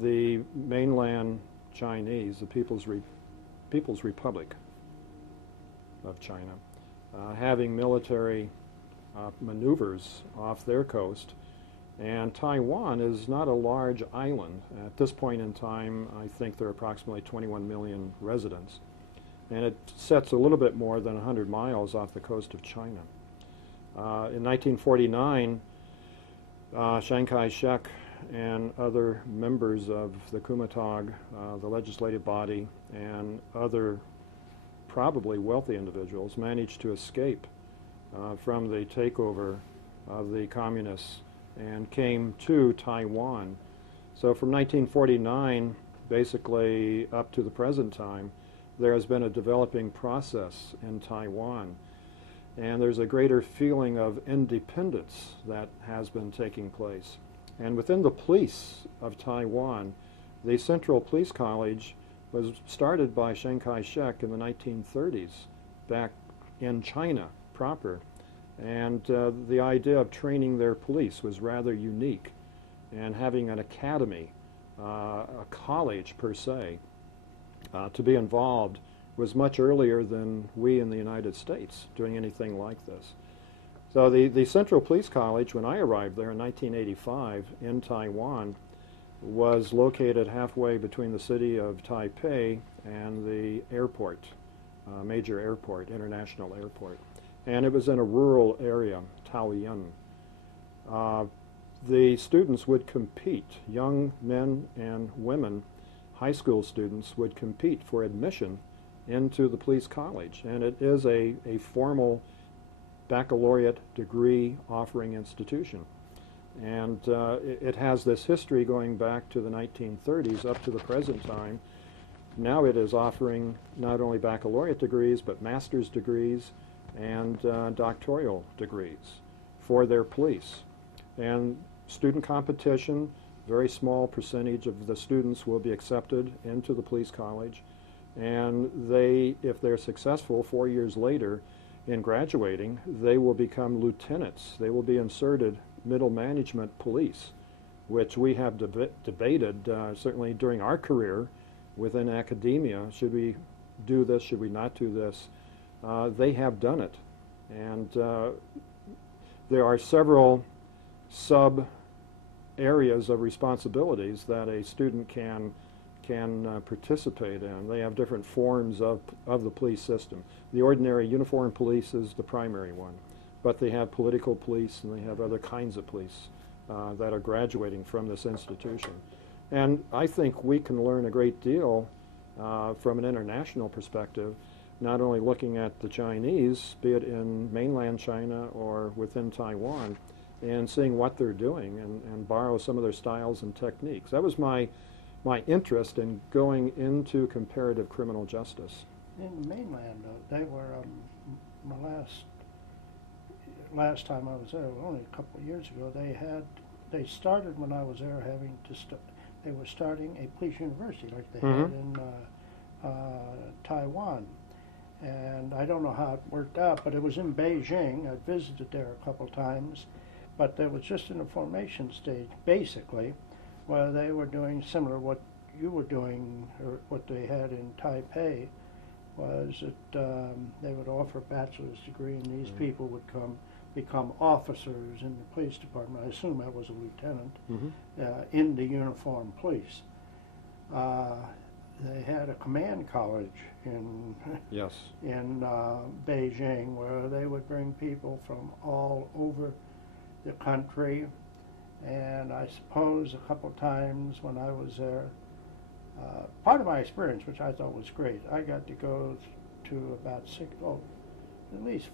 the mainland Chinese, the People's Republic of China, having military maneuvers off their coast. And Taiwan is not a large island. At this point in time, I think there are approximately 21 million residents. And it sits a little bit more than 100 miles off the coast of China. In 1949, Chiang Kai-shek and other members of the Kuomintang, the legislative body, and other probably wealthy individuals managed to escape from the takeover of the communists and came to Taiwan. So from 1949 basically up to the present time, there has been a developing process in Taiwan, and there's a greater feeling of independence that has been taking place. And within the police of Taiwan, the Central Police College was started by Chiang Kai-shek in the 1930s back in China proper. And the idea of training their police was rather unique, and having an academy, a college per se, to be involved was much earlier than we in the United States doing anything like this. So the Central Police College, when I arrived there in 1985 in Taiwan, was located halfway between the city of Taipei and the airport, major airport, international airport. And it was in a rural area, Taoyuan. The students would compete, young men and women, high school students would compete for admission into the police college. And it is a formal baccalaureate degree offering institution. And it has this history going back to the 1930s up to the present time. Now it is offering not only baccalaureate degrees, but master's degrees and doctoral degrees for their police. And student competition, very small percentage of the students will be accepted into the police college, and they, if they're successful 4 years later in graduating, they will become lieutenants. They will be inserted middle management police, which we have debated certainly during our career within academia. Should we do this? Should we not do this? They have done it, and there are several sub areas of responsibilities that a student can participate in. They have different forms of the police system. The ordinary uniformed police is the primary one, but they have political police and they have other kinds of police that are graduating from this institution. And I think we can learn a great deal from an international perspective, not only looking at the Chinese, be it in mainland China or within Taiwan, and seeing what they're doing and borrow some of their styles and techniques. That was my interest in going into comparative criminal justice. In the mainland, they were, my last time I was there, only a couple of years ago, they started when I was there they were starting a police university like they had in Taiwan. And I don't know how it worked out, but it was in Beijing. I visited there a couple times, but it was just in the formation stage, basically, where they were doing similar what you were doing, or what they had in Taipei, was that they would offer a bachelor's degree, and these people would become officers in the police department. I assume that was a lieutenant in the uniformed police. They had a command college in Beijing, where they would bring people from all over the country. And I suppose a couple times when I was there, part of my experience, which I thought was great, I got to go to about at least,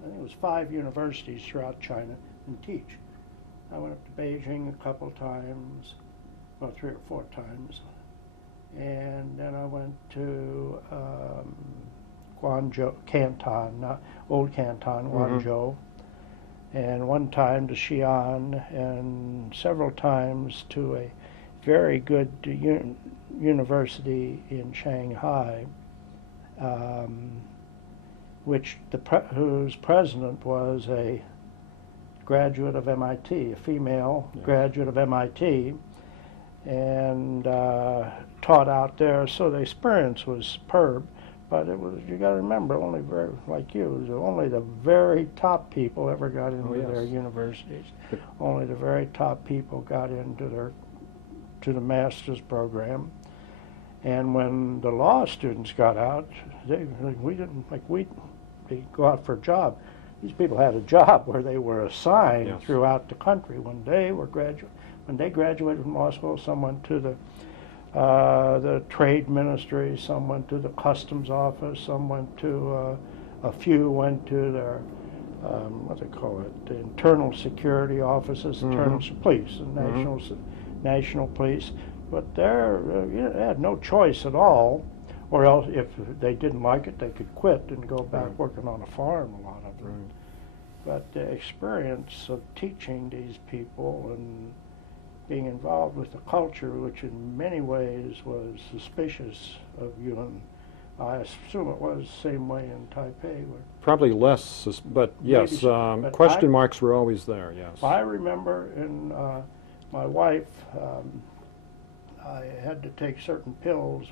I think it was 5 universities throughout China and teach. I went up to Beijing a couple times, well, 3 or 4 times. And then I went to Guangzhou, Canton, old Canton, Guangzhou, and one time to Xi'an, and several times to a very good university in Shanghai, whose president was a graduate of MIT, a female graduate of MIT, and taught out there. So the experience was superb, but it was, you got to remember, only only the very top people ever got into their universities. Only the very top people got into the master's program. And when the law students got out, they go out for a job. These people had a job where they were assigned throughout the country. When they graduated from law school, some went to the trade ministry, some went to the customs office, some went to, a few went to their, what they call it, the internal security offices, internal police, and national police. But they had no choice at all, or else if they didn't like it, they could quit and go back working on a farm, a lot of them. But the experience of teaching these people and being involved with the culture, which in many ways was suspicious of Yun, I assume it was the same way in Taipei. Probably less, but yes, but question marks were always there, yes. I remember my wife, I had to take certain pills,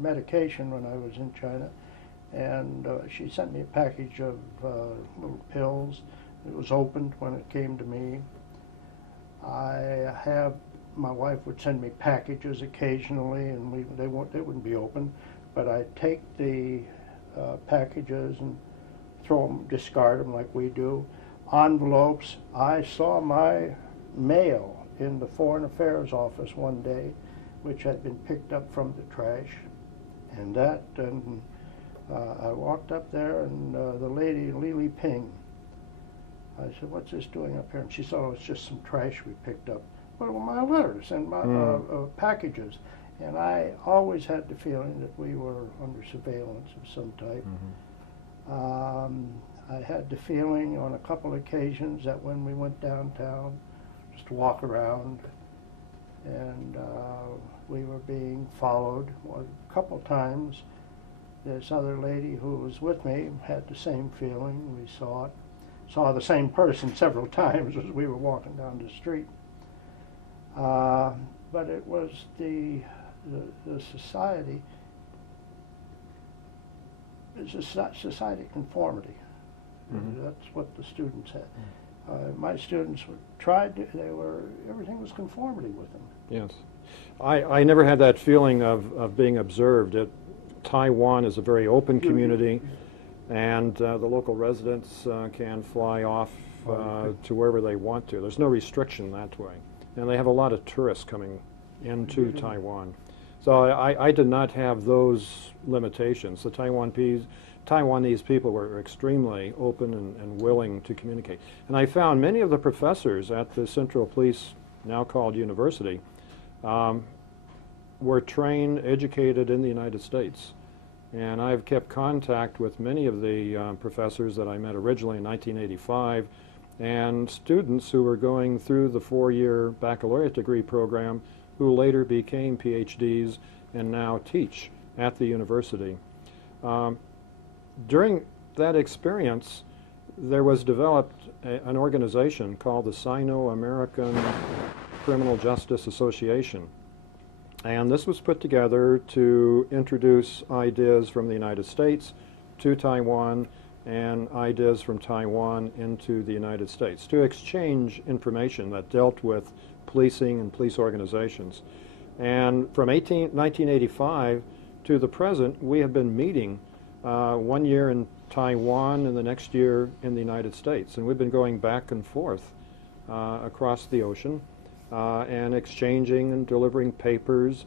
medication when I was in China, and she sent me a package of little pills. It was opened when it came to me. My wife would send me packages occasionally, and they wouldn't be open, but I'd take the packages and discard them like we do. Envelopes. I saw my mail in the Foreign Affairs office one day, which had been picked up from the trash, and I walked up there, and the lady, Li Ping, I said, "What's this doing up here?" And she said, "Oh, it's just some trash we picked up." Well, my letters and my packages. And I always had the feeling that we were under surveillance of some type. I had the feeling on a couple of occasions that when we went downtown, just to walk around, and we were being followed. Well, a couple of times, this other lady who was with me had the same feeling. We saw the same person several times as we were walking down the street. But it was the society. It's a society conformity. That's what the students had. My students everything was conformity with them. Yes. I never had that feeling of being observed. Taiwan is a very open community, and the local residents can fly off to wherever they want to. There's no restriction that way. And they have a lot of tourists coming into Taiwan. So I did not have those limitations. The Taiwanese people were extremely open and willing to communicate. And I found many of the professors at the Central Police, now called university, were trained, educated in the United States. And I've kept contact with many of the professors that I met originally in 1985 and students who were going through the 4-year baccalaureate degree program who later became PhDs and now teach at the university. During that experience, there was developed an organization called the Sino-American Criminal Justice Association. And this was put together to introduce ideas from the United States to Taiwan and ideas from Taiwan into the United States, to exchange information that dealt with policing and police organizations. And from 1985 to the present, we have been meeting 1 year in Taiwan and the next year in the United States. And we've been going back and forth across the ocean and exchanging and delivering papers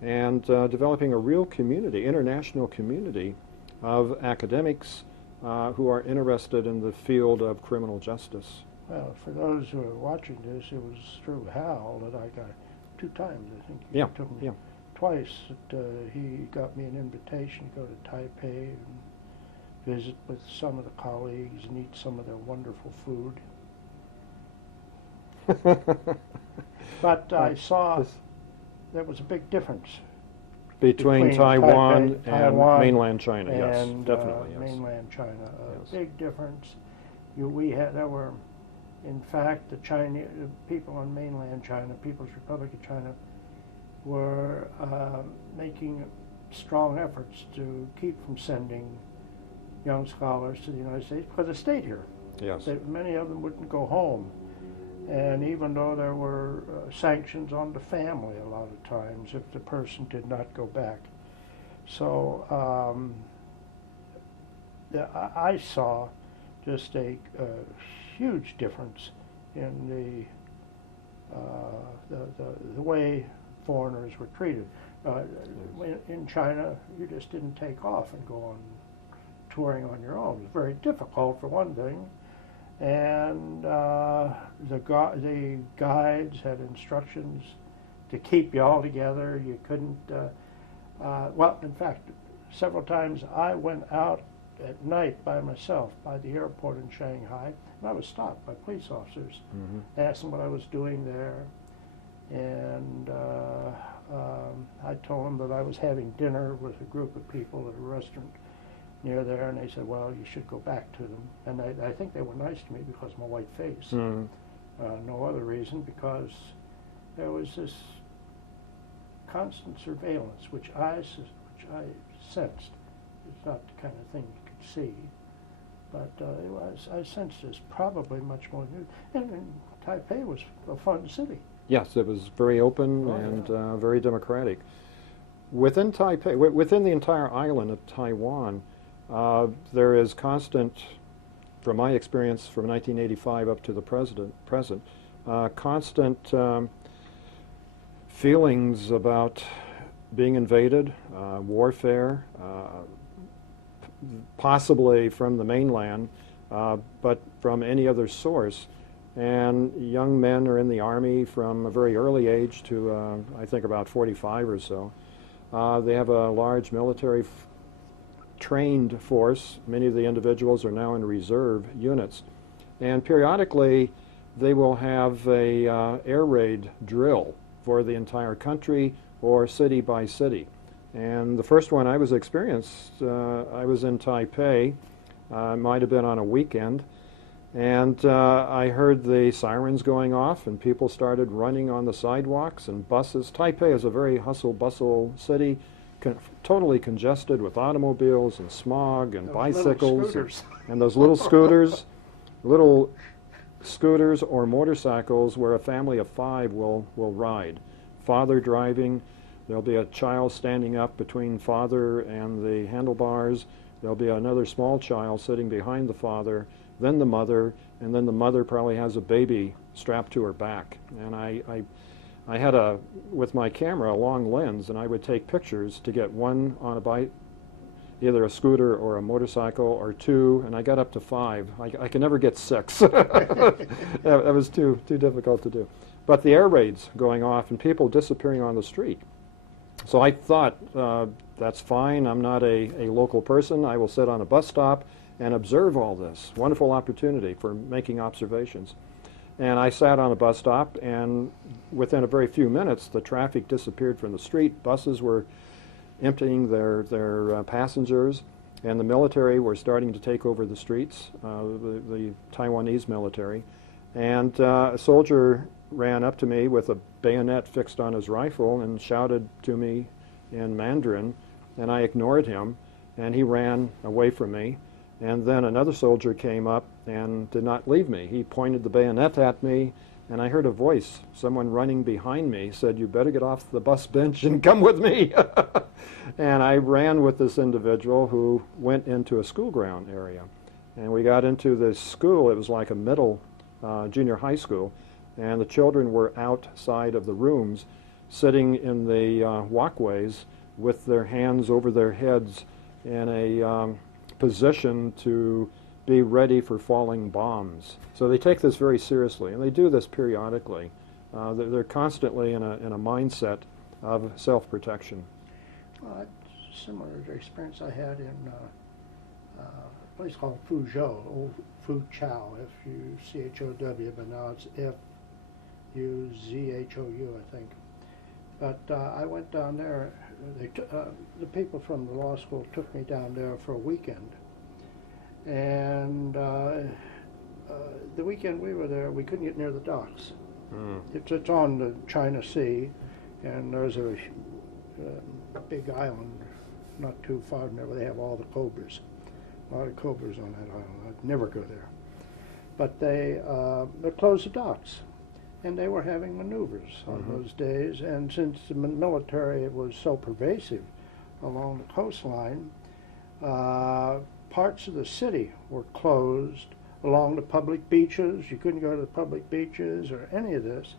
and developing a real community, international community of academics who are interested in the field of criminal justice. Well, for those who are watching this, it was through Hal that I got 2 times, I think. Yeah, Took me yeah. Twice that he got me an invitation to go to Taipei and visit with some of the colleagues and eat some of their wonderful food. But I saw there was a big difference Between Taiwan Taipei, and Taiwan mainland China, yes, and definitely, yes. mainland China. Yes. Big difference. There were, in fact, the Chinese people in mainland China, People's Republic of China, were making strong efforts to keep from sending young scholars to the United States because they stayed here. Yes. Many of them wouldn't go home. And even though there were sanctions on the family a lot of times if the person did not go back. So I saw just a huge difference in the way foreigners were treated. In China, you just didn't take off and go on touring on your own. It was very difficult, for one thing. And the guides had instructions to keep you all together. You couldn't, well, in fact, several times I went out at night by myself by the airport in Shanghai, and I was stopped by police officers, asked them what I was doing there, and I told them that I was having dinner with a group of people at a restaurant near there, and they said, well, you should go back to them. And I think they were nice to me because of my white face. No other reason, because there was this constant surveillance, which I sensed. It's not the kind of thing you could see, but I sensed this probably much more new. And Taipei was a fun city. Yes, it was very open and very democratic. Within Taipei, within the entire island of Taiwan, there is constant, from my experience from 1985 up to the present, constant feelings about being invaded, warfare, possibly from the mainland, but from any other source. And young men are in the Army from a very early age to, I think, about 45 or so. They have a large military trained force. Many of the individuals are now in reserve units. And periodically, they will have a air raid drill for the entire country or city by city. And the first one I was experienced, I was in Taipei. Might have been on a weekend. And I heard the sirens going off, and people started running on the sidewalks and buses. Taipei is a very hustle-bustle city, totally congested with automobiles and smog and bicycles and those little scooters, little scooters or motorcycles where a family of 5 will ride. Father driving, there'll be a child standing up between father and the handlebars, there'll be another small child sitting behind the father, then the mother, and then the mother probably has a baby strapped to her back. And I had with my camera, a long lens, and I would take pictures to get one on a bike, either a scooter or a motorcycle, or two, and I got up to 5. I could never get 6. That was too difficult to do. But the air raids going off and people disappearing on the street. So I thought, that's fine, I'm not a local person, I will sit on a bus stop and observe all this. Wonderful opportunity for making observations. And I sat on a bus stop, and within a very few minutes the traffic disappeared from the street. Buses were emptying their passengers, and the military were starting to take over the streets, the Taiwanese military. And a soldier ran up to me with a bayonet fixed on his rifle and shouted to me in Mandarin, and I ignored him, and he ran away from me. And then another soldier came up and did not leave me. He pointed the bayonet at me, and I heard a voice, someone running behind me, said, "You better get off the bus bench and come with me." And I ran with this individual who went into a school ground area. And we got into this school. It was like a middle junior high school, and the children were outside of the rooms, sitting in the walkways with their hands over their heads in a position to be ready for falling bombs. So they take this very seriously, and they do this periodically. They're constantly in a mindset of self-protection. Well, that's similar to the experience I had in a place called Fuzhou, old Fuchow, F-U-C-H-O-W, but now it's F-U-Z-H-O-U, I think. But I went down there. The people from the law school took me down there for a weekend. And the weekend we were there, we couldn't get near the docks. It's on the China Sea, and there's a big island not too far from there where they have all the cobras. A lot of cobras on that island. I'd never go there. But they closed the docks, and they were having maneuvers on those days. And since the military was so pervasive along the coastline, parts of the city were closed along the public beaches. You couldn't go to the public beaches or any of this.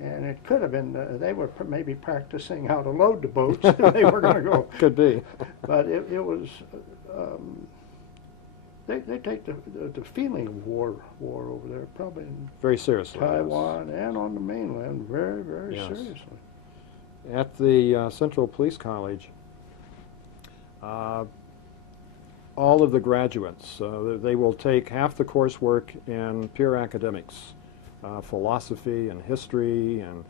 And it could have been, they were maybe practicing how to load the boats. They were going to go. Could be. But it was, they take the feeling of war over there probably in very seriously. Taiwan and on the mainland very, very seriously. At the Central Police College, all of the graduates, they will take half the coursework in pure academics, philosophy and history and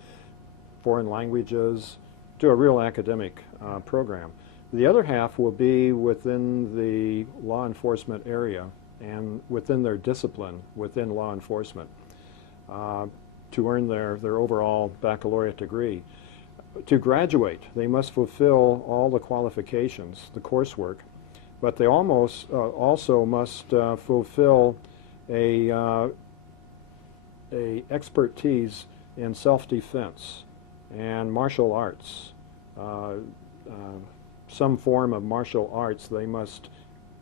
foreign languages, do a real academic program. The other half will be within the law enforcement area and within their discipline within law enforcement to earn their overall baccalaureate degree. To graduate, they must fulfill all the qualifications, the coursework, but they also must fulfill a expertise in self-defense and martial arts. Some form of martial arts. They must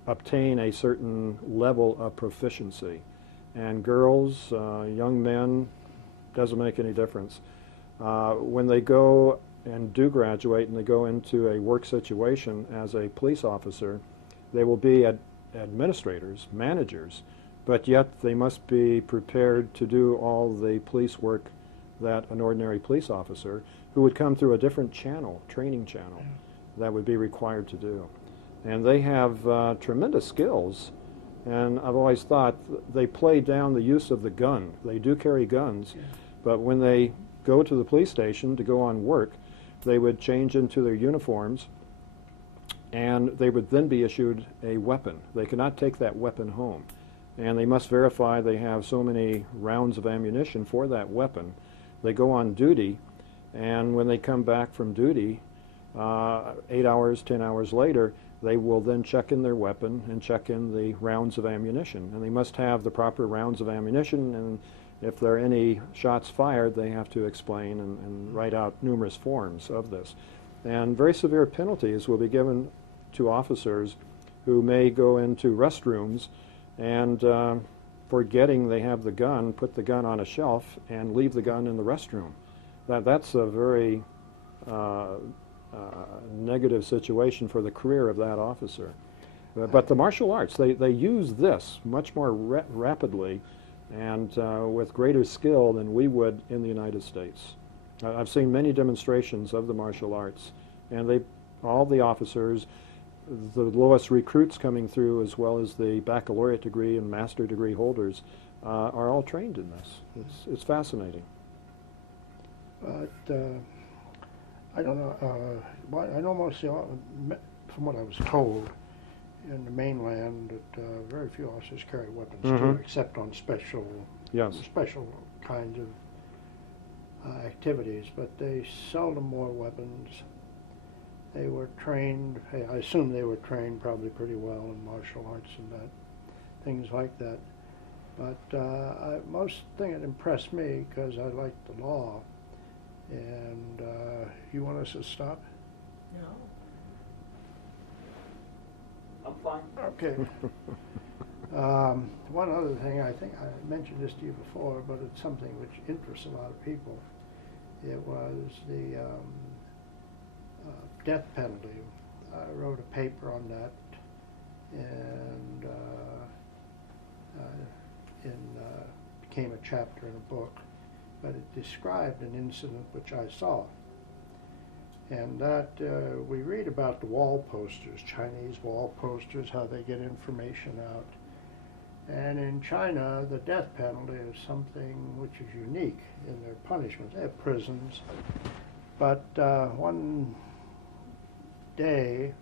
obtain a certain level of proficiency. And girls, young men, doesn't make any difference. When they go and do graduate and they go into a work situation as a police officer, they will be administrators, managers, but yet they must be prepared to do all the police work that an ordinary police officer who would come through a different channel, training channel, that would be required to do. And they have tremendous skills, and I've always thought they play down the use of the gun. They do carry guns, but when they go to the police station to go on work, they would change into their uniforms, and they would then be issued a weapon. They could not take that weapon home, and they must verify they have so many rounds of ammunition for that weapon. They go on duty, and when they come back from duty, 8 hours, 10 hours later, they will then check in their weapon and check in the rounds of ammunition. And they must have the proper rounds of ammunition, and if there are any shots fired, they have to explain and write out numerous forms of this. And very severe penalties will be given to officers who may go into restrooms and forgetting they have the gun, put the gun on a shelf, and leave the gun in the restroom. That's a very negative situation for the career of that officer. But the martial arts, they use this much more rapidly and with greater skill than we would in the United States. I've seen many demonstrations of the martial arts, and all the officers, the lowest recruits coming through, as well as the baccalaureate degree and master degree holders, are all trained in this. It's fascinating. But I don't know. I know most from what I was told in the mainland that very few officers carry weapons too, except on special kinds of activities. But they seldom wore weapons. They were trained. I assume they were trained probably pretty well in martial arts and things like that. But most thing that impressed me, because I liked the law, and you want us to stop? No. I'm fine. Okay. One other thing, I think I mentioned this to you before, but it's something which interests a lot of people. It was the death penalty. I wrote a paper on that, and became a chapter in a book. But it described an incident which I saw. And that we read about the wall posters, Chinese wall posters, how they get information out. And in China, the death penalty is something which is unique in their punishment. They have prisons. But one day,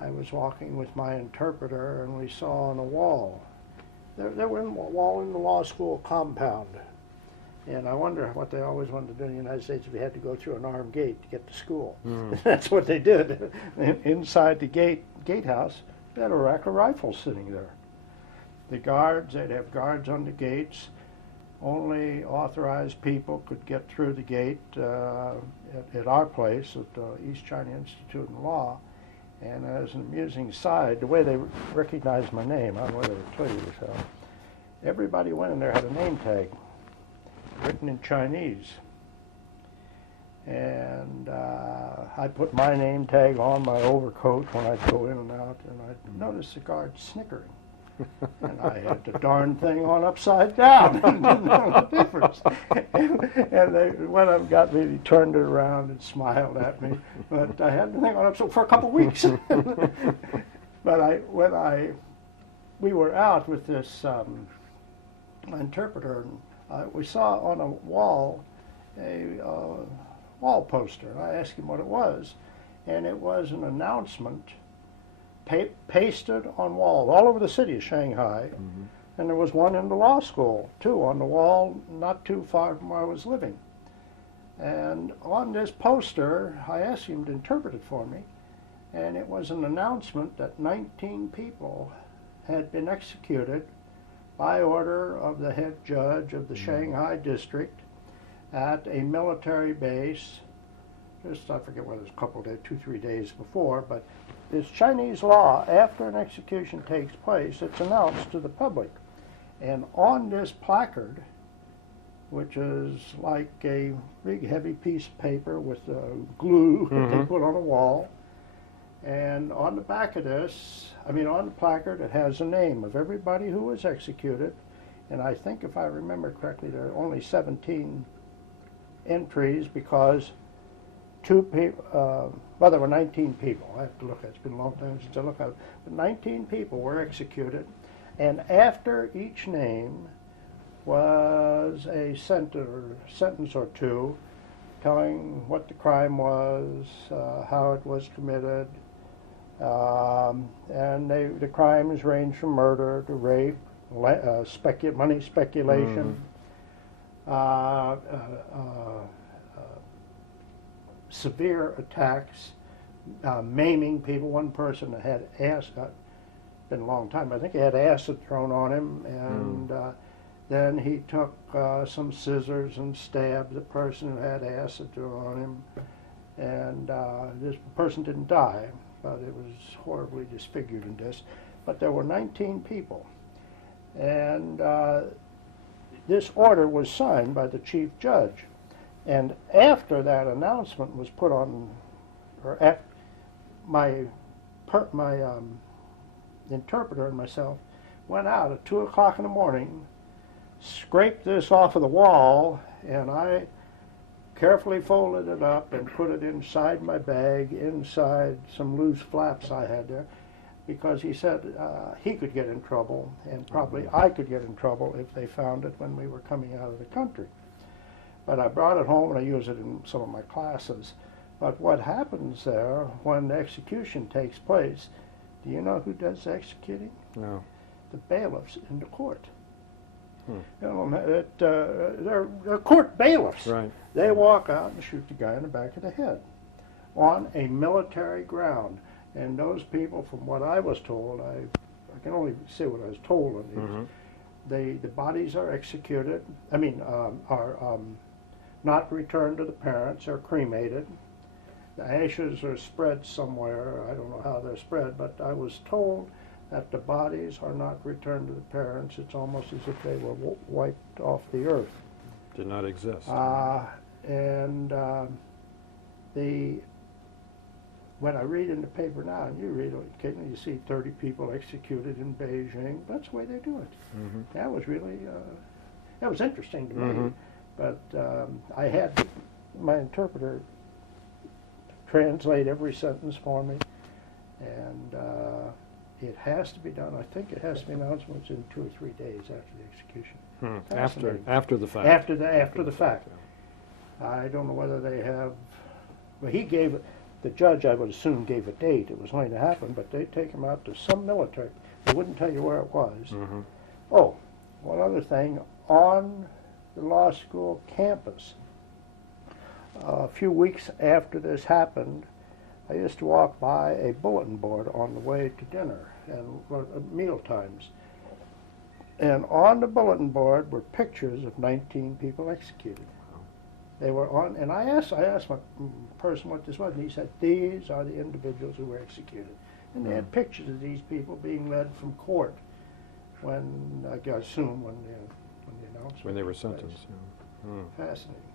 I was walking with my interpreter, and we saw on a wall. They were in a wall in the law school compound. And I wonder what they always wanted to do in the United States if you had to go through an armed gate to get to school. That's what they did. Inside the gatehouse, they had a rack of rifles sitting there. The guards, they'd have guards on the gates. Only authorized people could get through the gate at our place, at the East China Institute of Law. And as an amusing side, the way they recognized my name, I don't know whether to tell you so, everybody who went in there had a name tag written in Chinese. And I put my name tag on my overcoat when I'd go in and out, and I'd notice the guard snickering. And I had the darn thing on upside down. Didn't know the difference. And they went up and got me, he turned it around and smiled at me. But I had the thing on upside for a couple of weeks. But we were out with this interpreter, and we saw on a wall a wall poster. I asked him what it was, and it was an announcement pasted on walls all over the city of Shanghai. And there was one in the law school, too, on the wall not too far from where I was living. And on this poster, I asked him to interpret it for me, and it was an announcement that 19 people had been executed by order of the head judge of the Shanghai district at a military base, just I forget whether it was a couple of days, 2-3 days before, but it's Chinese law. After an execution takes place, it's announced to the public. And on this placard, which is like a big heavy piece of paper with glue that they put on a wall, and on the back of this, on the placard, it has a name of everybody who was executed. And I think, if I remember correctly, there are only 17 entries because there were 19 people. I have to look at it. It's been a long time since I looked at it. But 19 people were executed. And after each name was a sentence or two telling what the crime was, how it was committed. And the crimes range from murder to rape, money speculation, severe attacks, maiming people. One person had been a long time, I think he had acid thrown on him, and then he took some scissors and stabbed the person who had acid thrown on him, and this person didn't die, but it was horribly disfigured in this. But there were 19 people, And this order was signed by the chief judge. And after that announcement was put on, or after my interpreter and myself went out at 2 o'clock in the morning, scraped this off of the wall, and I carefully folded it up and put it inside my bag, inside some loose flaps I had there, because he said he could get in trouble, and probably I could get in trouble if they found it when we were coming out of the country. But I brought it home and I use it in some of my classes. But what happens there when the execution takes place, do you know who does the executing? No. The bailiffs in the court. Hmm. You know, they're court bailiffs. Right. They walk out and shoot the guy in the back of the head on a military ground. And those people, from what I was told, I can only say what I was told on these, the bodies are executed, are not returned to the parents, are cremated. The ashes are spread somewhere. I don't know how they're spread, but I was told that the bodies are not returned to the parents. It's almost as if they were wiped off the earth. Did not exist. When I read in the paper now, and you read it, you see 30 people executed in Beijing. That's the way they do it. Mm-hmm. That was really, that was interesting to me. But I had my interpreter translate every sentence for me, and it has to be done. I think it has to be announced within 2 or 3 days after the execution. After the fact. After the fact. I don't know whether they have. Well, he gave it. The judge, I would assume, gave a date it was going to happen, but they'd take him out to some military. They wouldn't tell you where it was. Mm-hmm. Oh, one other thing. On the law school campus, a few weeks after this happened, I used to walk by a bulletin board on the way to dinner and meal times. And on the bulletin board were pictures of 19 people executed. They were on, and I asked my person what this was, and he said, these are the individuals who were executed. And they had pictures of these people being led from court when, I assume, when the announcement When they were took place. sentenced. Yeah. Fascinating.